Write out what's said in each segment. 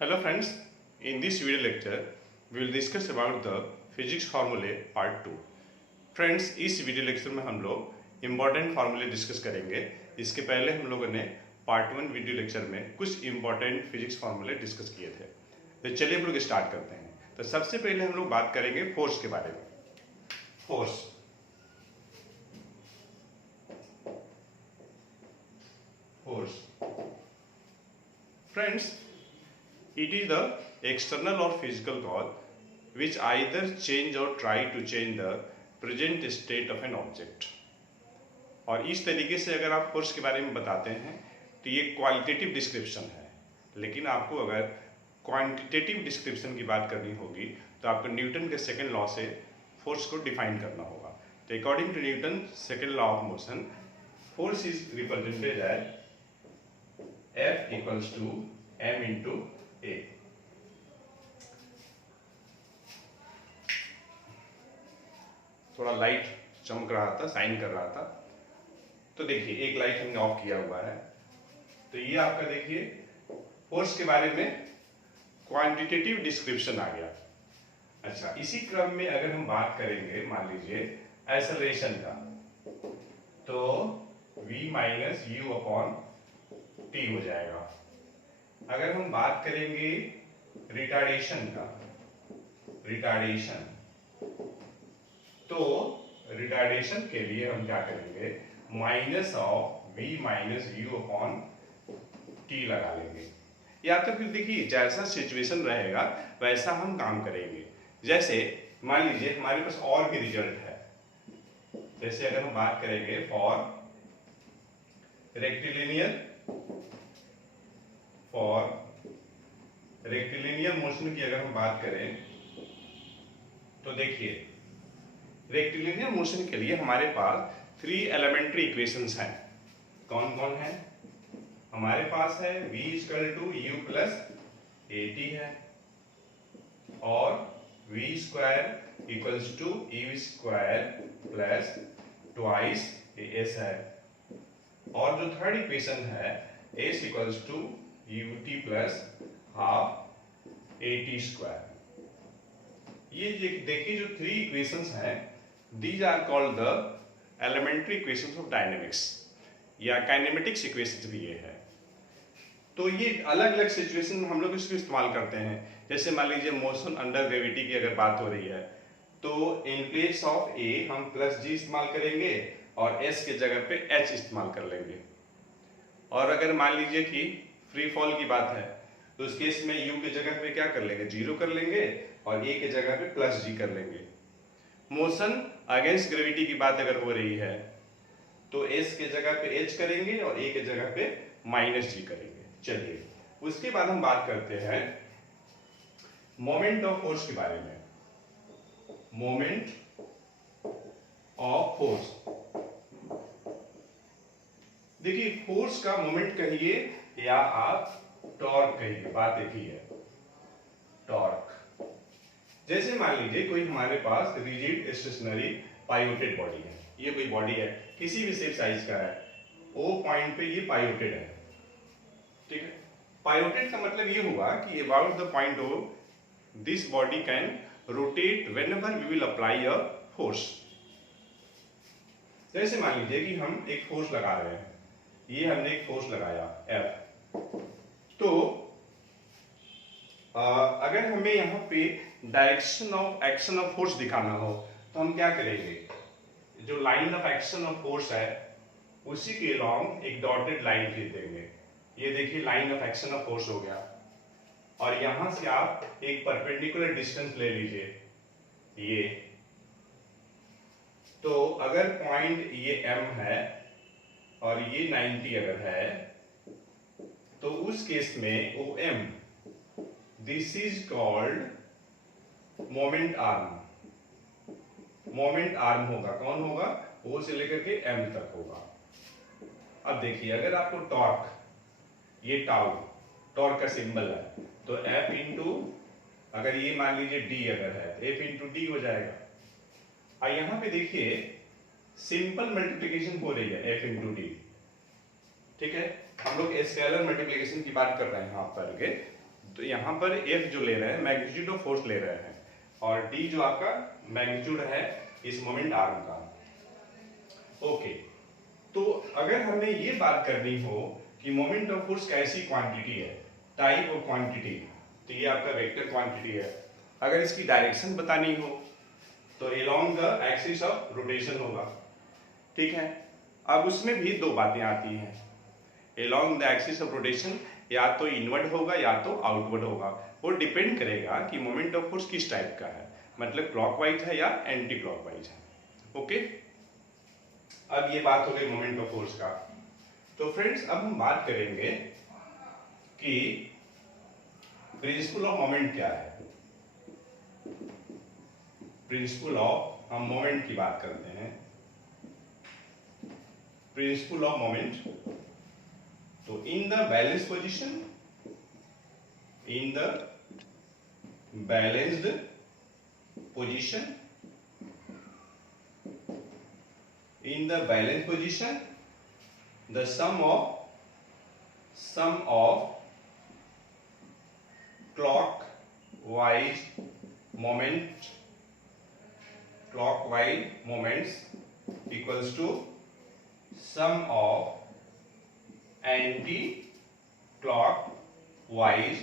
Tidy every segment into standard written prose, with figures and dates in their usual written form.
Hello friends, in this video lecture we will discuss about the physics formulae part 2. Friends इस video lecture में हम लोग important फार्मूले discuss करेंगे। इसके पहले हम लोगों ने पार्ट 1 वीडियो लेक्चर में कुछ इम्पॉर्टेंट फिजिक्स फार्मूले डिस्कस किए थे। तो चलिए हम लोग स्टार्ट करते हैं। तो सबसे पहले हम लोग बात करेंगे फोर्स के बारे में। Force friends, it is the external or physical cause which either change or try to change the present state of an object। और इस तरीके से अगर आप फोर्स के बारे में बताते हैं तो ये क्वालिटेटिव डिस्क्रिप्शन है, लेकिन आपको अगर क्वांटिटेटिव डिस्क्रिप्शन की बात करनी होगी तो आपको न्यूटन के सेकेंड लॉ से फोर्स को डिफाइन करना होगा। तो according to Newton second law of motion, force is represented as F equals to m into a. थोड़ा लाइट चमक रहा था, साइन कर रहा था, तो देखिए एक लाइट हमने ऑफ किया हुआ है। तो ये आपका देखिए फोर्स के बारे में क्वांटिटेटिव डिस्क्रिप्शन आ गया। अच्छा, इसी क्रम में अगर हम बात करेंगे मान लीजिए एक्सेलरेशन का, तो v minus you upon T हो जाएगा। अगर हम बात करेंगे रिटार्डेशन का, तो रिटार्डेशन के लिए हम क्या करेंगे, minus of v minus you upon T लगा लेंगे। या तो फिर देखिए जैसा सिचुएशन रहेगा वैसा हम काम करेंगे। जैसे मान लीजिए हमारे पास और भी रिजल्ट है। जैसे अगर हम बात करेंगे फॉर रेक्टिलिनियर मोशन की अगर हम बात करें तो देखिए रेक्टिलिनियर मोशन के लिए हमारे पास 3 एलिमेंट्री इक्वेशंस हैं। कौन कौन है? हमारे पास है v equal to u plus a t है, और v square equals to u square plus twice s है, और जो थर्ड इक्वेशन है s equals to u t plus half a t square. ये देखिए जो 3 इक्वेशंस हैं, these are called the elementary equations of dynamics, या काइनेमेटिक्स इक्वेशंस भी ये है। तो ये अलग अलग सिचुएशन में हम लोग इसको इस्तेमाल करते हैं। जैसे मान लीजिए मोशन अंडर ग्रेविटी की अगर बात हो रही है तो इन प्लेस ऑफ ए हम प्लस जी इस्तेमाल करेंगे और एस के जगह पे एच इस्तेमाल कर लेंगे। और अगर मान लीजिए कि फ्री फॉल की बात है तो उस केस में u के जगह पे क्या कर लेंगे, 0 कर लेंगे, और a के जगह पे प्लस g कर लेंगे। मोशन अगेंस्ट ग्रेविटी की बात अगर हो रही है तो s के जगह पे h करेंगे और a के जगह पे माइनस g करेंगे। चलिए उसके बाद हम बात करते हैं मोमेंट ऑफ फोर्स के बारे में। मोमेंट ऑफ फोर्स, देखिए फोर्स का मोमेंट कहिए या आप टॉर्क कहिए, बात एक ही है, टॉर्क। जैसे मान लीजिए कोई हमारे पास रिजिड स्टेशनरी पाइवोटेड बॉडी है। ये कोई बॉडी है, किसी भी शेप साइज का है, ओ पॉइंट पे ये पाइवोटेड है, ठीक है। पाइवोटेड का मतलब ये हुआ कि about the point O this body can rotate whenever we will apply a force. जैसे मान लीजिए कि हम एक फोर्स लगा रहे हैं, ये हमने एक फोर्स लगाया F, तो अगर हमें यहाँ पे direction of action of force दिखाना हो तो हम क्या करेंगे, जो line of action of force है उसी के अलॉन्ग एक डॉटेड लाइन खींच देंगे। ये देखिए line of action of force हो गया, और यहां से आप एक परपेंडिकुलर डिस्टेंस ले लीजिए ये। तो अगर पॉइंट ये M है और ये 90 अगर है तो उस केस में OM, this is called moment arm. Moment arm होगा, कौन होगा, O से लेकर के M तक होगा। अब देखिए अगर आपको टॉर्क, ये टाउ टॉर्क का सिंबल है, तो F इंटू, अगर ये मान लीजिए D अगर है तो F इंटू डी हो जाएगा। और यहां पे देखिए सिंपल मल्टीप्लिकेशन हो रही है F इंटू डी, ठीक है। हम लोग स्केलर मल्टीप्लिकेशन की बात कर रहे हैं यहाँ पर के, तो यहाँ पर F जो ले रहे हैं मैग्नीट्यूड ऑफ फोर्स ले रहे हैं, और D जो आपका मैग्नीट्यूड है इस मोमेंट आर्म का। ओके, तो अगर हमें ये बात करनी हो कि मोमेंट ऑफ फोर्स कैसी क्वांटिटी है, टाइप ऑफ क्वांटिटी, तो ये आपका वेक्टर क्वांटिटी है। अगर इसकी डायरेक्शन बतानी हो तो along the axis of rotation होगा, ठीक है। अब उसमें भी दो बातें आती हैं, along the axis of rotation या तो इनवर्ड होगा या तो आउटवर्ड होगा, वो डिपेंड करेगा कि मोमेंट ऑफ फोर्स किस टाइप का है, मतलब क्लॉकवाइज है या एंटी क्लॉकवाइज है। ओके, अब ये बात हो गई मोमेंट ऑफ फोर्स का। तो फ्रेंड्स अब हम बात करेंगे कि प्रिंसिपल ऑफ मोमेंट क्या है। प्रिंसिपल ऑफ, हम मोमेंट की बात करते हैं, प्रिंसिपल ऑफ मोमेंट। तो in the balance position, in the balanced position, in the balanced position, the sum of clockwise moments equals to sum of anti-clockwise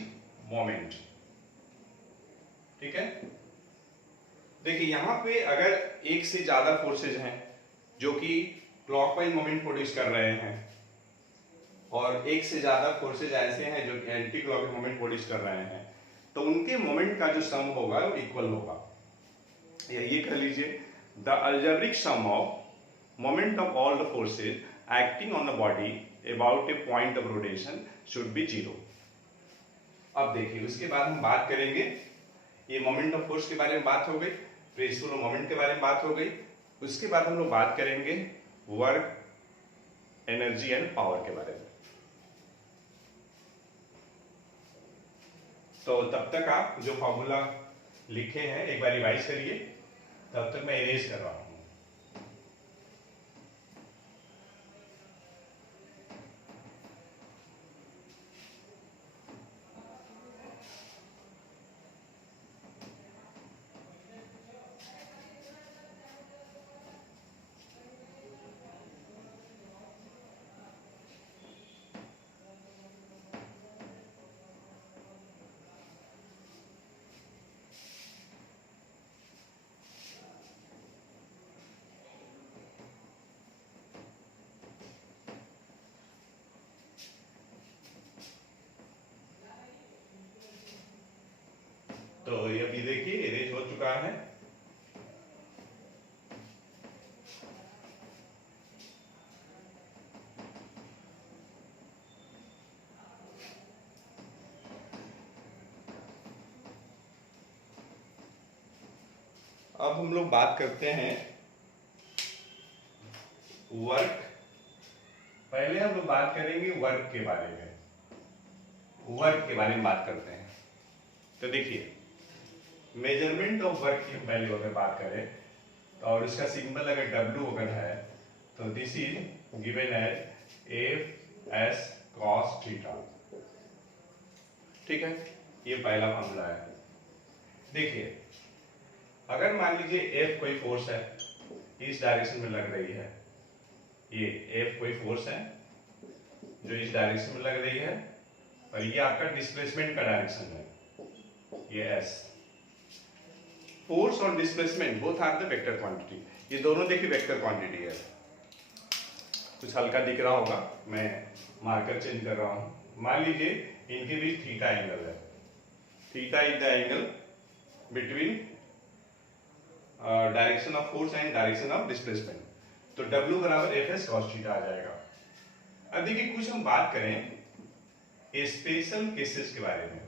moment। ठीक है, देखिए यहां पे अगर एक से ज्यादा फोर्सेज हैं जो कि क्लॉकवाइज मोमेंट प्रोड्यूस कर रहे हैं, और एक से ज्यादा फोर्सेज ऐसे हैं जो एंटी क्लॉकवाइज मोमेंट प्रोड्यूस कर रहे हैं, तो उनके मोमेंट का जो सम होगा वो इक्वल होगा। ये कह लीजिए, the algebraic sum of moment of all the forces acting on the body about a point of rotation should be 0। अब देखिए उसके बाद हम बात करेंगे, ये मोमेंट ऑफ फोर्स के बारे में बात हो गई, प्रिंसिपल ऑफ मोमेंट के बारे में बात हो गई, उसके बाद हम लोग बात करेंगे वर्क, एनर्जी एंड पावर के बारे में। तो तब तक आप जो फॉर्मूला लिखे हैं एक बार रिवाइज करिए, तब तक मैं इरेज कर रहा हूं। तो ये अभी देखिए इरेज हो चुका है। अब हम लोग बात करते हैं वर्क। पहले हम लोग बात करेंगे वर्क के बारे में, वर्क के बारे में बात करते हैं। तो देखिए मेजरमेंट ऑफ वर्क की पहले अगर बात करें और उसका सिंबल अगर W अगर है तो this is given as F S cos theta. ठीक है, ये पहला मामला है। देखिए अगर मान लीजिए F कोई फोर्स है, इस डायरेक्शन में लग रही है, ये F कोई फोर्स है जो इस डायरेक्शन में लग रही है, और ये आपका डिस्प्लेसमेंट का डायरेक्शन है, ये S। फोर्स और displacement both are the vector quantity, ये दोनों देखिए वेक्टर क्वांटिटी है। कुछ हल्का दिख रहा होगा, मैं मार्कर चेंज कर रहा हूं। मान लीजिए इनके बीच थीटा एंगल है, theta is the angle between direction of force and direction of displacement, तो W बराबर एफ एस कॉस थीटा आ जाएगा। अब देखिए कुछ हम बात करें स्पेशल केसेस के बारे में।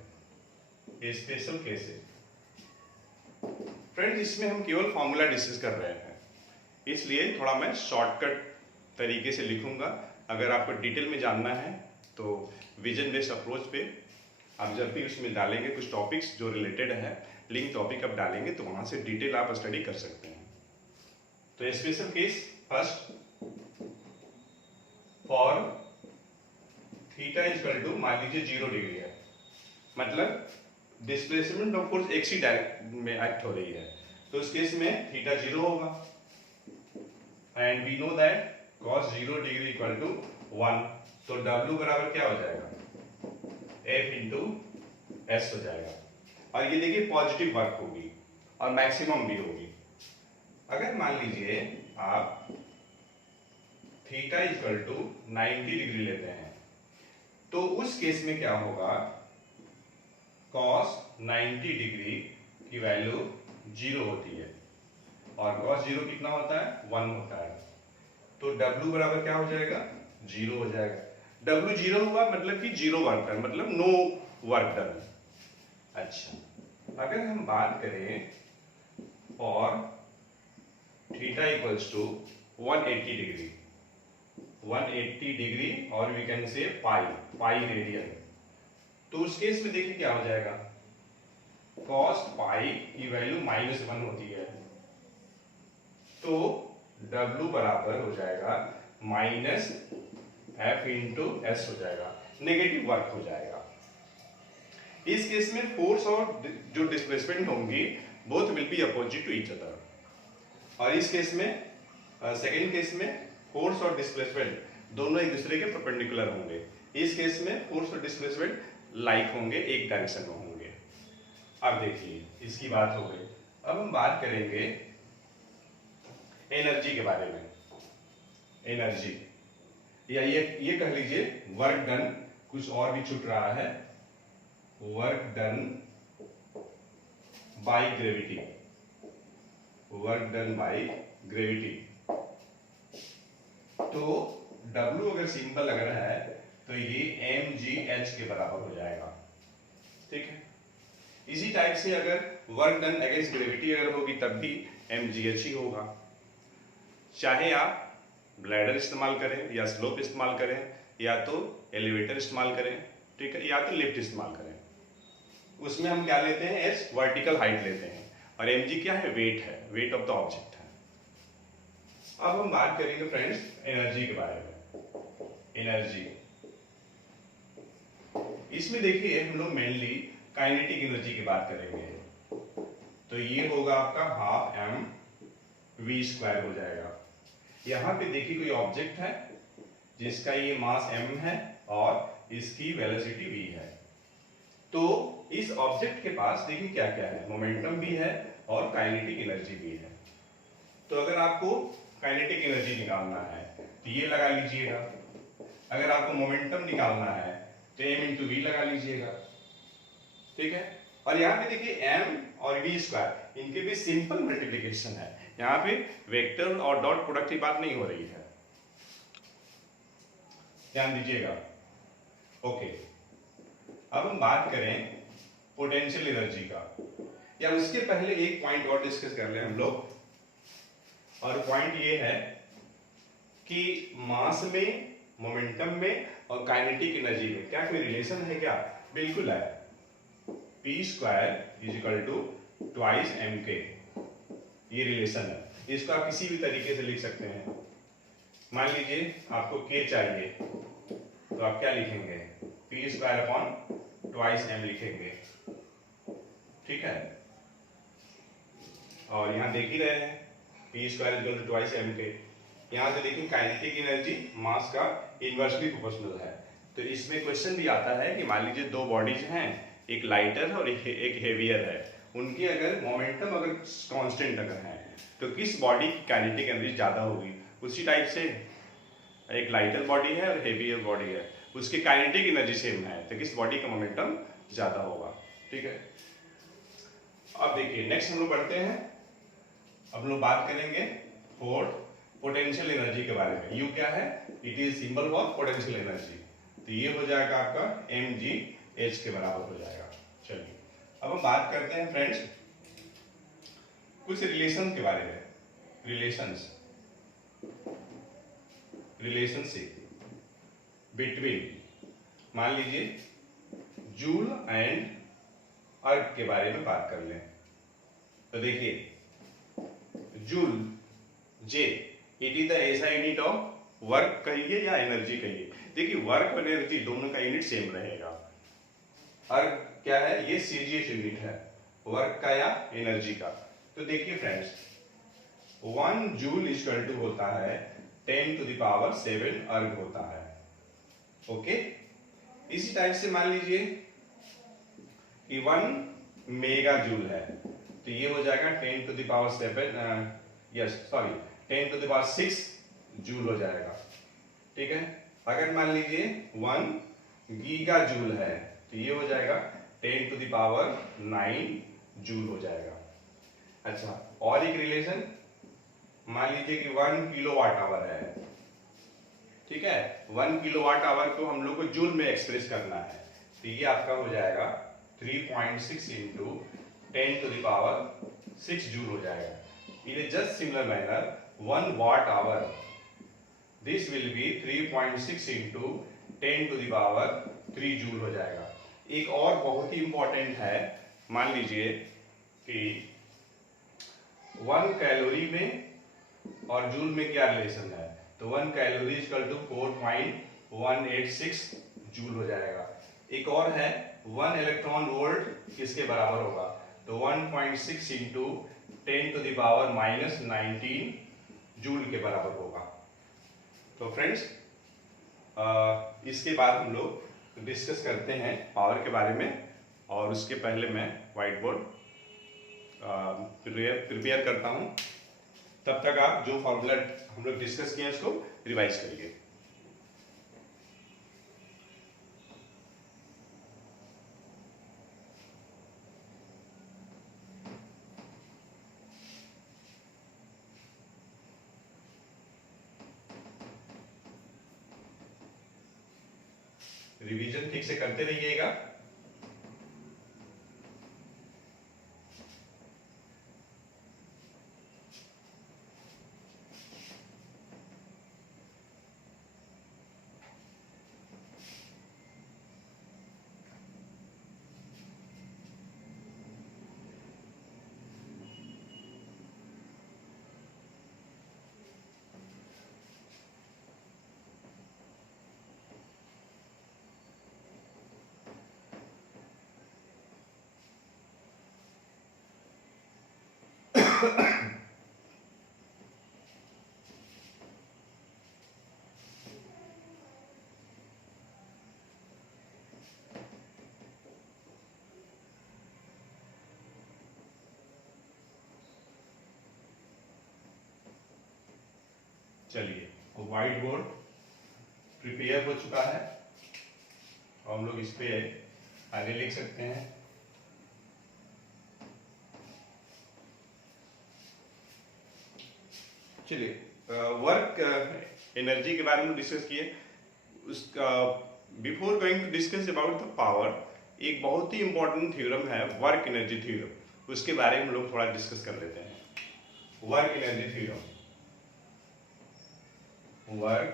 स्पेशल केसेस फ्रेंड्स, इसमें हम केवल फॉर्मूला डिस्कस कर रहे हैं, इसलिए थोड़ा मैं शॉर्टकट तरीके से लिखूंगा। अगर आपको डिटेल में जानना है तो विजन बेस्ड अप्रोच पे आप जब भी उसमें डालेंगे कुछ टॉपिक्स जो रिलेटेड है, लिंक टॉपिक आप डालेंगे तो वहां से डिटेल आप स्टडी कर सकते हैं। तो special case first, for theta is equal to मान लीजिए 0 डिग्री है, मतलब डिस्प्लेसमेंट ऑफ फोर्स एक ही डायरेक्ट में एक्ट हो रही है, तो उस केस में थीटा 0 होगा, and we know that cos 0 degree equal to 1, तो W बराबर क्या हो जाएगा, F इंटू एस हो जाएगा। और ये देखिए पॉजिटिव वर्क होगी और मैक्सिमम भी होगी। अगर मान लीजिए आप थीटा इक्वल टू 90 डिग्री लेते हैं, तो उस केस में क्या होगा, cos 90 डिग्री की वैल्यू 0 होती है और cos 0 कितना होता है, 1 होता है, तो W बराबर क्या हो जाएगा, 0 हो जाएगा। W 0 हुआ मतलब कि 0 वर्क डन, मतलब नो वर्क डन। अच्छा, अगर हम बात करें और theta equals to 180 degree, 180 degree और we can say pi radian, तो उस केस में देखिए क्या हो जाएगा, cos पाई की वैल्यू -1 होती है, तो W बराबर हो जाएगा -F इंटू एस हो जाएगा, नेगेटिव वर्क हो जाएगा। इस केस में फोर्स और जो डिस्प्लेसमेंट होंगी both will be opposite to each other, और इस केस में सेकेंड केस में फोर्स और डिस्प्लेसमेंट दोनों एक दूसरे के परपेंडिकुलर होंगे। इस केस में फोर्स और डिस्प्लेसमेंट लाइक होंगे, एक डायरेक्शन में होंगे। अब देखिए इसकी बात हो गई, अब हम बात करेंगे एनर्जी के बारे में। एनर्जी या ये कह लीजिए वर्क डन, कुछ और भी छूट रहा है, work done by gravity, work done by gravity. तो W अगर सिंपल अगर है तो ये mgh के बराबर हो जाएगा, ठीक है। इसी टाइप से अगर वर्क डन अगेंस्ट ग्रेविटी अगर होगी तब भी mgh ही होगा, चाहे आप ब्लैडर इस्तेमाल करें या स्लोप इस्तेमाल करें या तो एलिवेटर इस्तेमाल करें, ठीक है, या तो लिफ्ट इस्तेमाल करें। उसमें हम क्या लेते हैं, एस वर्टिकल हाइट लेते हैं, और mg क्या है, वेट है, वेट ऑफ द ऑब्जेक्ट है। अब हम बात करेंगे फ्रेंड्स एनर्जी के बारे में। एनर्जी, इसमें देखिए हम लोग मेनली काइनेटिक एनर्जी की बात करेंगे, तो ये होगा आपका हाफ mv² हो जाएगा। यहाँ पे देखिए कोई ऑब्जेक्ट है जिसका ये मास m है और इसकी वेलोसिटी v है, तो इस ऑब्जेक्ट के पास देखिए क्या क्या है, मोमेंटम भी है और काइनेटिक एनर्जी भी है। तो अगर आपको काइनेटिक एनर्जी निकालना है तो ये लगा लीजिएगा, अगर आपको मोमेंटम निकालना है तो m इंटू वी लगा लीजिएगा, ठीक है। और यहाँ पे देखिए m और v², इनके भी सिंपल मल्टीप्लिकेशन है, यहाँ पे वेक्टर और डॉट प्रोडक्ट की बात नहीं हो रही है, ध्यान दीजिएगा। ओके, अब हम बात करें पोटेंशियल एनर्जी का, या उसके पहले एक पॉइंट और डिस्कस कर लें हम लोग, और पॉइंट ये है कि मास में, मोमेंटम में और काइनेटिक एनर्जी में क्या कोई रिलेशन है क्या? बिल्कुल है, p² is equal to twice mk, ये रिलेशन है। इसको आप किसी भी तरीके से लिख सकते हैं। मान लीजिए आपको k चाहिए तो आप क्या लिखेंगे, p² अपॉन ट्वाइस m लिखेंगे, ठीक है। और यहाँ देख ही रहे हैं p² is equal to twice mk। यहाँ से देखिए काइनेटिक एनर्जी मास का इनवर्सली प्रोपोर्शनल है, तो इसमें क्वेश्चन भी आता है कि मान लीजिए दो बॉडीज हैं, एक लाइटर और एक हेवियर है, उनकी अगर मोमेंटम अगर कांस्टेंट अगर है तो किस बॉडी की काइनेटिक एनर्जी ज़्यादा होगी। उसी टाइप से एक लाइटर बॉडी है और हेवियर बॉडी है, उसकी काइनेटिक एनर्जी सेम है तो किस बॉडी का मोमेंटम ज़्यादा होगा, ठीक है। अब देखिए नेक्स्ट हम लोग बढ़ते हैं, अब लोग बात करेंगे फोर्थ पोटेंशियल एनर्जी के बारे में। यू क्या है, it is symbol for potential energy, तो ये हो जाएगा आपका mgh के बराबर हो जाएगा। चलिए अब हम बात करते हैं फ्रेंड्स कुछ रिलेशन के बारे में। रिलेशनशिप बिटवीन, मान लीजिए जूल एंड अर्थ के बारे में बात कर लें, तो देखिए joule J, it is the ऐसा यूनिट ऑफ वर्क कहिए या एनर्जी कहिए। देखिए वर्क और एनर्जी दोनों का यूनिट सेम रहेगा। अर्थ क्या है, ये सीजीएच यूनिट है वर्क का या एनर्जी का। तो देखिए फ्रेंड्स, 1 जूल इक्वल टू होता है 10⁻7 अर्ग होता है। ओके, इसी टाइप से मान लीजिए कि 1 मेगा जूल है, तो ये हो जाएगा 10⁻6 जूल हो जाएगा। ठीक है, अगर मान लीजिए 1 गीगा जूल है, तो ये हो जाएगा 10⁹ जूल हो जाएगा। अच्छा, और एक रिलेशन, मान लीजिए कि 1 किलोवाट आवर है। ठीक है, 1 किलोवाट आवर को हम लोग को जूल में एक्सप्रेस करना है, तो ये आपका हो जाएगा 3.6 इंटू 10⁶ जूल हो जाएगा। In a just similar manner 1 watt hour, this will be 3.6 into 10⁻3 joule हो जाएगा। एक और बहुत ही इंपॉर्टेंट है, मान लीजिए कि 1 कैलोरी में और जूल में क्या रिलेशन है, तो 1 कैलोरी इक्वल टू 4.186 जूल हो जाएगा। एक और है 1 इलेक्ट्रॉन वोल्ट किसके बराबर होगा, तो 1.6 इंटू 10⁻⁻19 जूल के बराबर होगा। तो फ्रेंड्स, इसके बाद हम लोग डिस्कस करते हैं पावर के बारे में, और उसके पहले मैं व्हाइट बोर्ड प्रिपेयर करता हूं। तब तक आप जो फॉर्मूला हम लोग डिस्कस किए उसको रिवाइज करिए। रिवीजन ठीक से करते रहिएगा। चलिए, तो व्हाइट बोर्ड प्रिपेयर हो चुका है और हम लोग इस पे आगे लिख सकते हैं। चलिए, वर्क एनर्जी के बारे में डिस्कस किए। उसका before going to discuss about the power, एक बहुत ही इंपॉर्टेंट थ्योरम है वर्क एनर्जी थ्योरम, उसके बारे में हम लोग थोड़ा डिस्कस कर लेते हैं। Work energy theorem, work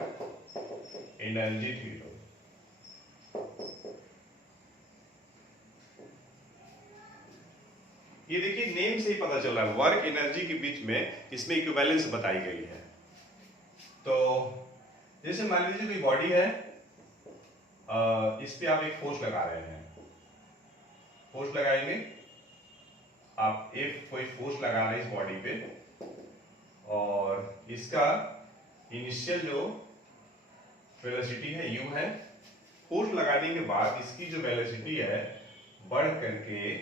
energy theorem. ये देखिए, नेम से ही पता चल रहा है वर्क एनर्जी के बीच में इसमें इक्विवेलेंस बताई गई है। तो जैसे मान लीजिए कोई बॉडी है, इस पे आप एक फोर्स लगा रहे हैं, फोर्स लगाएंगे आप, एक कोई फोर्स लगा रहे हैं इस बॉडी पे, और इसका इनिशियल जो वेलोसिटी है u है। फोर्स लगाने के बाद इसकी जो वेलोसिटी है बढ़ करके,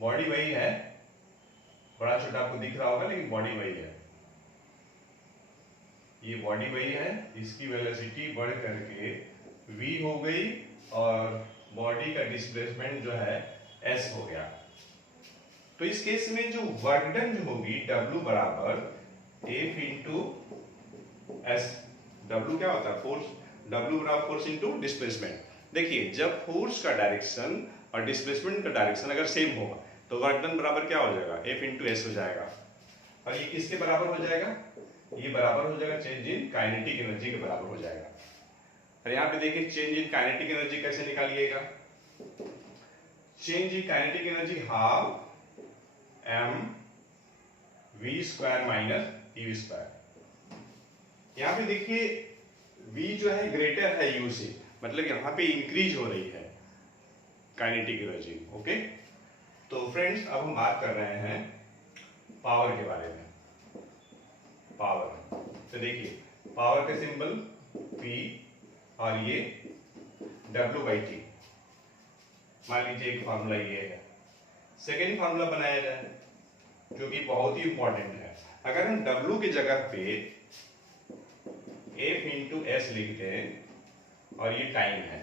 बॉडी वही है, बड़ा छोटा आपको दिख रहा होगा लेकिन बॉडी वही है, ये बॉडी वही है, इसकी वेलोसिटी बढ़ करके v हो गई और बॉडी का डिस्प्लेसमेंट जो है s हो गया। तो इस केस में जो वर्क डन जो होगी W बराबर F इंटू एस। W क्या होता है, फोर्स, W बराबर फोर्स इंटू डिस्प्लेसमेंट। देखिए, जब फोर्स का डायरेक्शन और डिस्प्लेसमेंट का डायरेक्शन अगर सेम होगा तो वर्क डन बराबर क्या हो जाएगा, F इंटू एस हो जाएगा। और ये किसके बराबर हो जाएगा, ये बराबर हो जाएगा चेंज इन काइनेटिक एनर्जी के बराबर हो जाएगा। और यहाँ पे देखिए चेंज इन काइनेटिक एनर्जी कैसे निकालिएगा, change in kinetic energy half m v square minus u square. यहाँ पे देखिए v जो है ग्रेटर है u से, मतलब यहाँ पे इंक्रीज हो रही है, काइनेटिक एनर्जी। ओके, तो फ्रेंड्स अब हम बात कर रहे हैं पावर के बारे में। पावर, तो देखिए पावर का सिंबल P और ये W/T। मान लीजिए एक फार्मूला ये है। सेकेंड फार्मूला बनाया जाए जो कि बहुत ही इंपॉर्टेंट है। अगर हम W की जगह पे F इंटू एस लिख दें और ये टाइम है,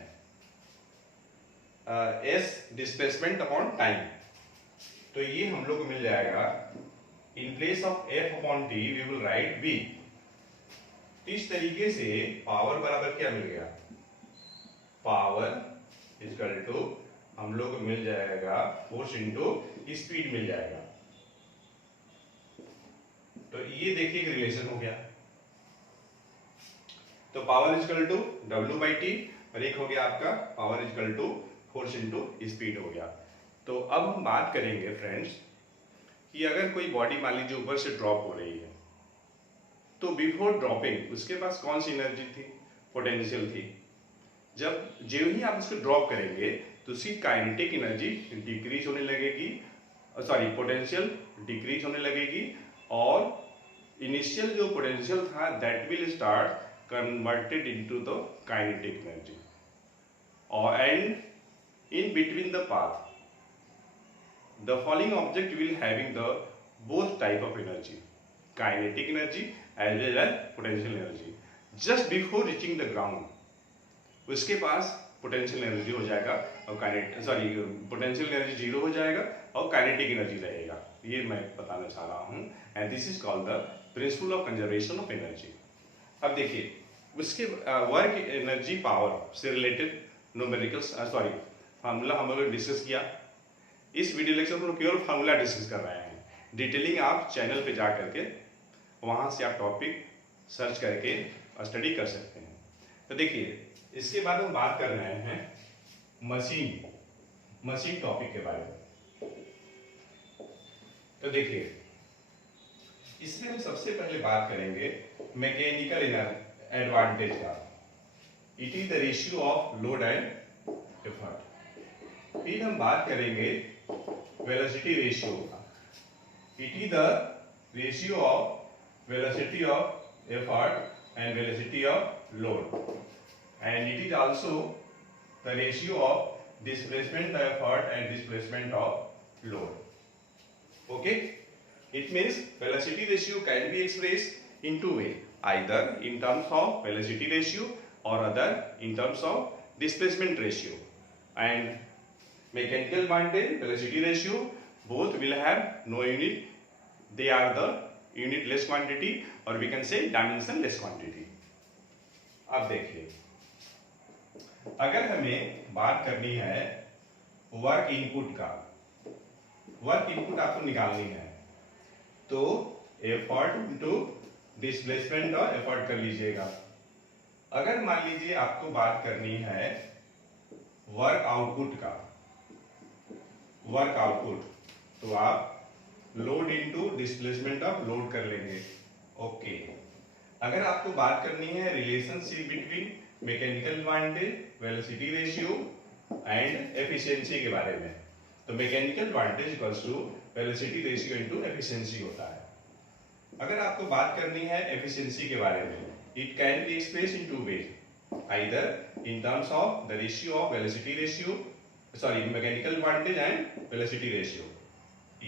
S डिस्प्लेसमेंट अपॉन टाइम, तो ये हम लोग को मिल जाएगा in place of F upon T we will write V। इस तरीके से पावर बराबर क्या मिल गया, पावर इक्वल टू हम लोग को मिल जाएगा फोर्स इंटू स्पीड मिल जाएगा। तो ये देखिए एक रिलेशन हो गया। तो पावर इक्वल टू W/T और एक हो गया आपका power equal to force into speed हो गया। तो अब हम बात करेंगे फ्रेंड्स कि अगर कोई बॉडी मान लीजिए ऊपर से ड्रॉप हो रही है, तो बिफोर ड्रॉपिंग उसके पास कौन सी एनर्जी थी, पोटेंशियल थी। जब जो ही आप उसको ड्रॉप करेंगे तो उसकी काइनेटिक एनर्जी डिक्रीज होने लगेगी, सॉरी पोटेंशियल डिक्रीज होने लगेगी, और इनिशियल जो पोटेंशियल था that will start converted into the kinetic energy, और and in between the path the following object will having the both type of energy, kinetic energy as well as potential energy। just before reaching the ground उसके पास potential energy हो जाएगा और potential energy zero हो जाएगा और kinetic energy रहेगा। ये मैं बताना चाह रहा हूँ, and this is called the principle of conservation of energy. अब देखिए उसके वर्क एनर्जी पावर से रिलेटेड न्यूमेरिकल्स फार्मूला हम लोगों ने डिस्कस किया। इस वीडियो लेक्चर में केवल फार्मूला डिस्कस कर रहे हैं। डिटेलिंग आप चैनल पे जा करके वहां से आप टॉपिक सर्च करके स्टडी कर सकते हैं। तो देखिए इसके बाद हम बात कर रहे हैं मशीन टॉपिक के बारे में। तो देखिए इसमें हम सबसे पहले बात करेंगे मैकेनिकल एडवांटेज का। It is the ratio of load and effort. फिर हम बात करेंगे वेलोसिटी रेशियो का। It is the ratio of velocity of effort and velocity of load, and it is also the ratio of displacement of effort and displacement of load. Okay, it means velocity ratio can be expressed in two ways, either in terms of velocity ratio or other in terms of displacement ratio। And mechanical advantage, velocity ratio, both will have no unit, they are the unitless quantity or we can say dimensionless quantity। अब देखिए अगर हमें बात करनी है work input का, work input आपको निकालनी है, तो एफर्ट इनटू डिस्प्लेसमेंट और एफर्ट कर लीजिएगा। अगर मान लीजिए आपको बात करनी है वर्क आउटपुट का, वर्क आउटपुट, तो आप load into displacement of load कर लेंगे। ओके, अगर आपको बात करनी है relationship between mechanical advantage, velocity ratio and efficiency के बारे में, तो mechanical advantage equals to velocity ratio into efficiency होता है। अगर आपको बात करनी है एफिशिएंसी के बारे में, it can be expressed in two ways, either in terms of the ratio of velocity ratio, sorry mechanical advantage and velocity ratio.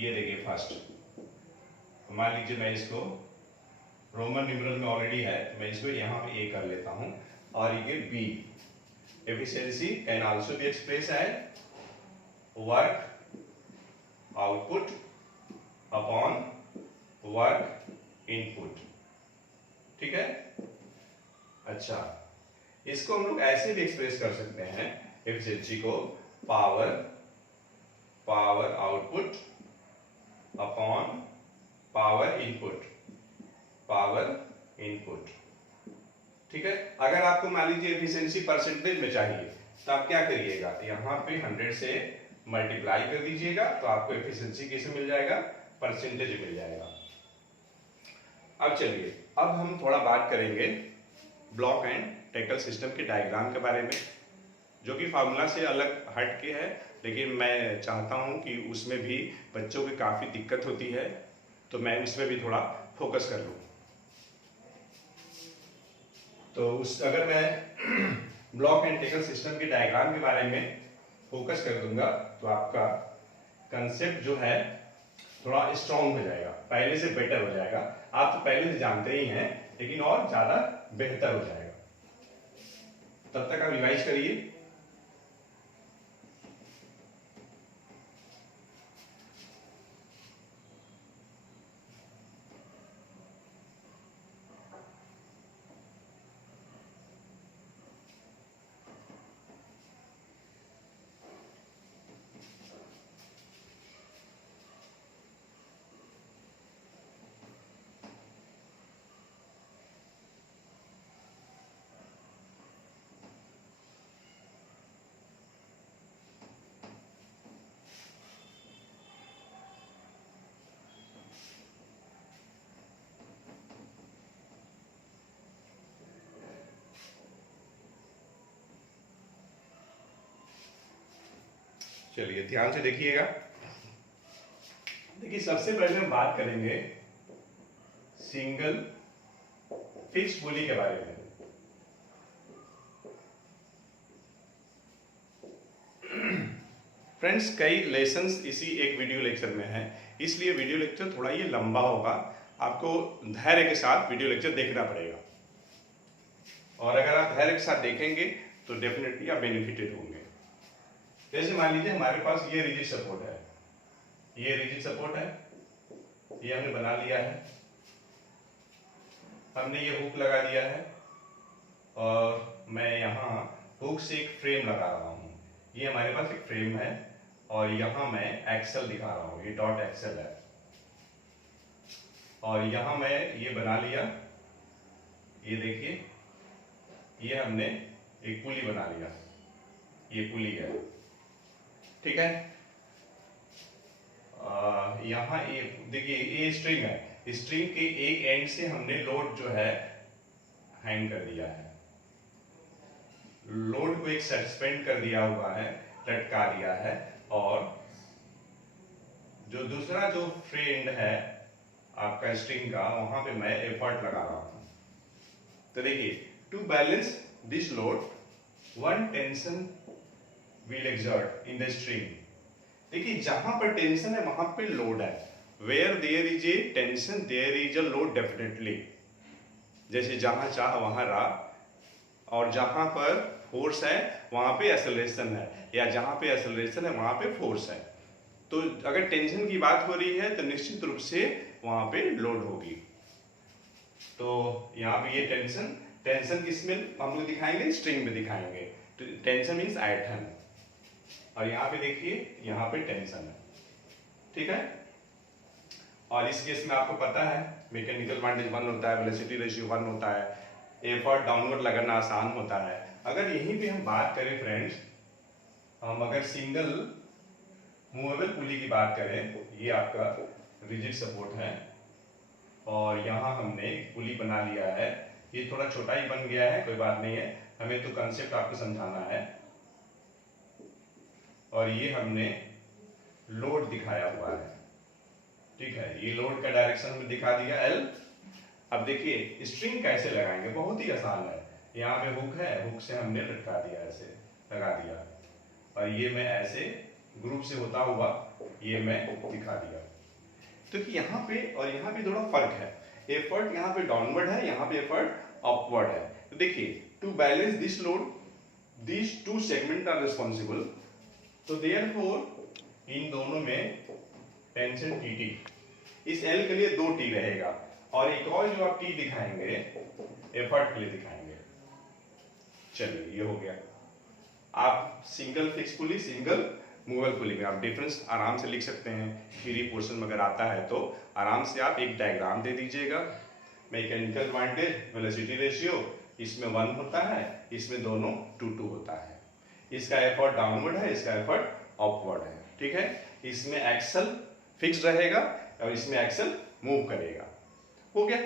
ये देखिए फर्स्ट मान लीजिए मैं इसको रोमन न्यूमरल में ऑलरेडी है, मैं इसको यहाँ पे ए कर लेता हूँ, और ये B. Efficiency can also be express as work output upon work input. ठीक है, अच्छा इसको हम लोग ऐसे भी एक्सप्रेस कर सकते हैं एफिशिएंसी को, power output upon power input, ठीक है। अगर आपको मान लीजिए एफिशिएंसी परसेंटेज में चाहिए तो आप क्या करिएगा, यहाँ पे 100 से मल्टीप्लाई कर दीजिएगा, तो आपको एफिशिएंसी कैसे मिल जाएगा, परसेंटेज मिल जाएगा। अब चलिए अब हम थोड़ा बात करेंगे ब्लॉक एंड टैकल सिस्टम के डायग्राम के बारे में, जो कि फार्मूला से अलग हट के है, लेकिन मैं चाहता हूँ कि उसमें भी बच्चों की काफ़ी दिक्कत होती है, तो मैं उसमें भी थोड़ा फोकस कर लूँ। तो उस अगर मैं ब्लॉक एंड टैकल सिस्टम के डायग्राम के बारे में फोकस कर दूंगा तो आपका कंसेप्ट जो है थोड़ा स्ट्रॉन्ग हो जाएगा, पहले से बेटर हो जाएगा। आप तो पहले से जानते ही हैं, लेकिन और ज़्यादा बेहतर हो जाएगा। तब तक आप रिवाइज करिए। चलिए ध्यान से देखिएगा। देखिए सबसे पहले हम बात करेंगे सिंगल फिक्स पुली के बारे में। फ्रेंड्स कई लेसन्स इसी एक वीडियो लेक्चर में है, इसलिए वीडियो लेक्चर थोड़ा ये लंबा होगा। आपको धैर्य के साथ वीडियो लेक्चर देखना पड़ेगा, और अगर आप धैर्य के साथ देखेंगे तो डेफिनेटली आप बेनिफिटेड होंगे। जैसे मान लीजिए हमारे पास ये रिजिड सपोर्ट है, ये रिजिड सपोर्ट है, ये हमने बना लिया है, हमने ये हुक लगा दिया है, और मैं यहाँ हुक से एक फ्रेम लगा रहा हूँ। ये हमारे पास एक फ्रेम है, और यहाँ मैं एक्सेल दिखा रहा हूँ, ये डॉट एक्सेल है, और यहाँ मैं ये बना लिया। ये देखिए, ये हमने एक पुली बना लिया, ये पुली है, ठीक है। यहाँ ये देखिए, ये स्ट्रिंग है, स्ट्रिंग के एक एंड से हमने लोड जो है हैंग कर दिया है, लोड को एक सस्पेंड कर दिया हुआ है, लटका दिया है, और जो दूसरा जो फ्रेंड है आपका स्ट्रिंग का, वहां पे मैं एफर्ट लगा रहा हूं। तो देखिए, to balance this load one tension will exert in the string. देखिए जहां पर टेंशन है वहां पे लोड है। Where there is a tension there is a load definitely. जैसे जहां चाह वहां रहा, और जहां पर फोर्स है वहां पे एक्सेलरेशन है, या जहां पे एक्सेलरेशन है वहां पे फोर्स है। तो अगर टेंशन की बात हो रही है तो निश्चित रूप से वहां पे लोड होगी। तो यहाँ पे ये टेंशन, टेंशन किसमें हम लोग दिखाएंगे, स्ट्रिंग में दिखाएंगे। तो टेंशन मीन्स आयतन, और यहाँ पे देखिए यहाँ पे टेंशन है, ठीक है। और इस केस में आपको पता है मैकेनिकल वांटेज 1 होता है, वेलोसिटी रेशियो 1 होता है, एफर्ट डाउनवर्ड लगाना आसान होता है। अगर यहीं पे हम बात करें फ्रेंड्स, हम अगर सिंगल मूवेबल पुली की बात करें, ये आपका रिजिड सपोर्ट है, और यहाँ हमने पुली बना लिया है। ये थोड़ा छोटा ही बन गया है, कोई बात नहीं है, हमें तो कंसेप्ट आपको समझाना है। और ये हमने लोड दिखाया हुआ है, ठीक है, ये लोड का डायरेक्शन में दिखा दिया L। अब देखिए स्ट्रिंग कैसे लगाएंगे, बहुत ही आसान है। यहाँ पे हुक है, हुक से हमने लटका दिया, ऐसे लगा दिया, और ये मैं ऐसे ग्रुप से होता हुआ ये मैं दिखा दिया। तो यहाँ पे और यहाँ पे थोड़ा फर्क है, एफर्ट यहाँ पे डाउनवर्ड है, यहाँ पे एफर्ट अपवर्ड है। तो देखिए, to balance this load these two segment are responsible, तो therefore इन दोनों में टेंशन टी, इस L के लिए 2 T रहेगा, और एक और जो आप T दिखाएंगे एफर्ट के लिए दिखाएंगे। चलिए ये हो गया। आप सिंगल फिक्स पुली, सिंगल मूवेबल पुली में आप डिफरेंस आराम से लिख सकते हैं। थ्योरी पोर्शन में अगर आता है तो आराम से आप एक डायग्राम दे दीजिएगा। मैकेनिकल एडवांटेज, वेलोसिटी रेशियो, इसमें 1 होता है, इसमें दोनों 2 होता है। इसका एफर्ट डाउनवर्ड है, इसका एफर्ट अपवर्ड है, ठीक है। इसमें एक्सल फिक्स रहेगा और इसमें एक्सल मूव करेगा। हो गया।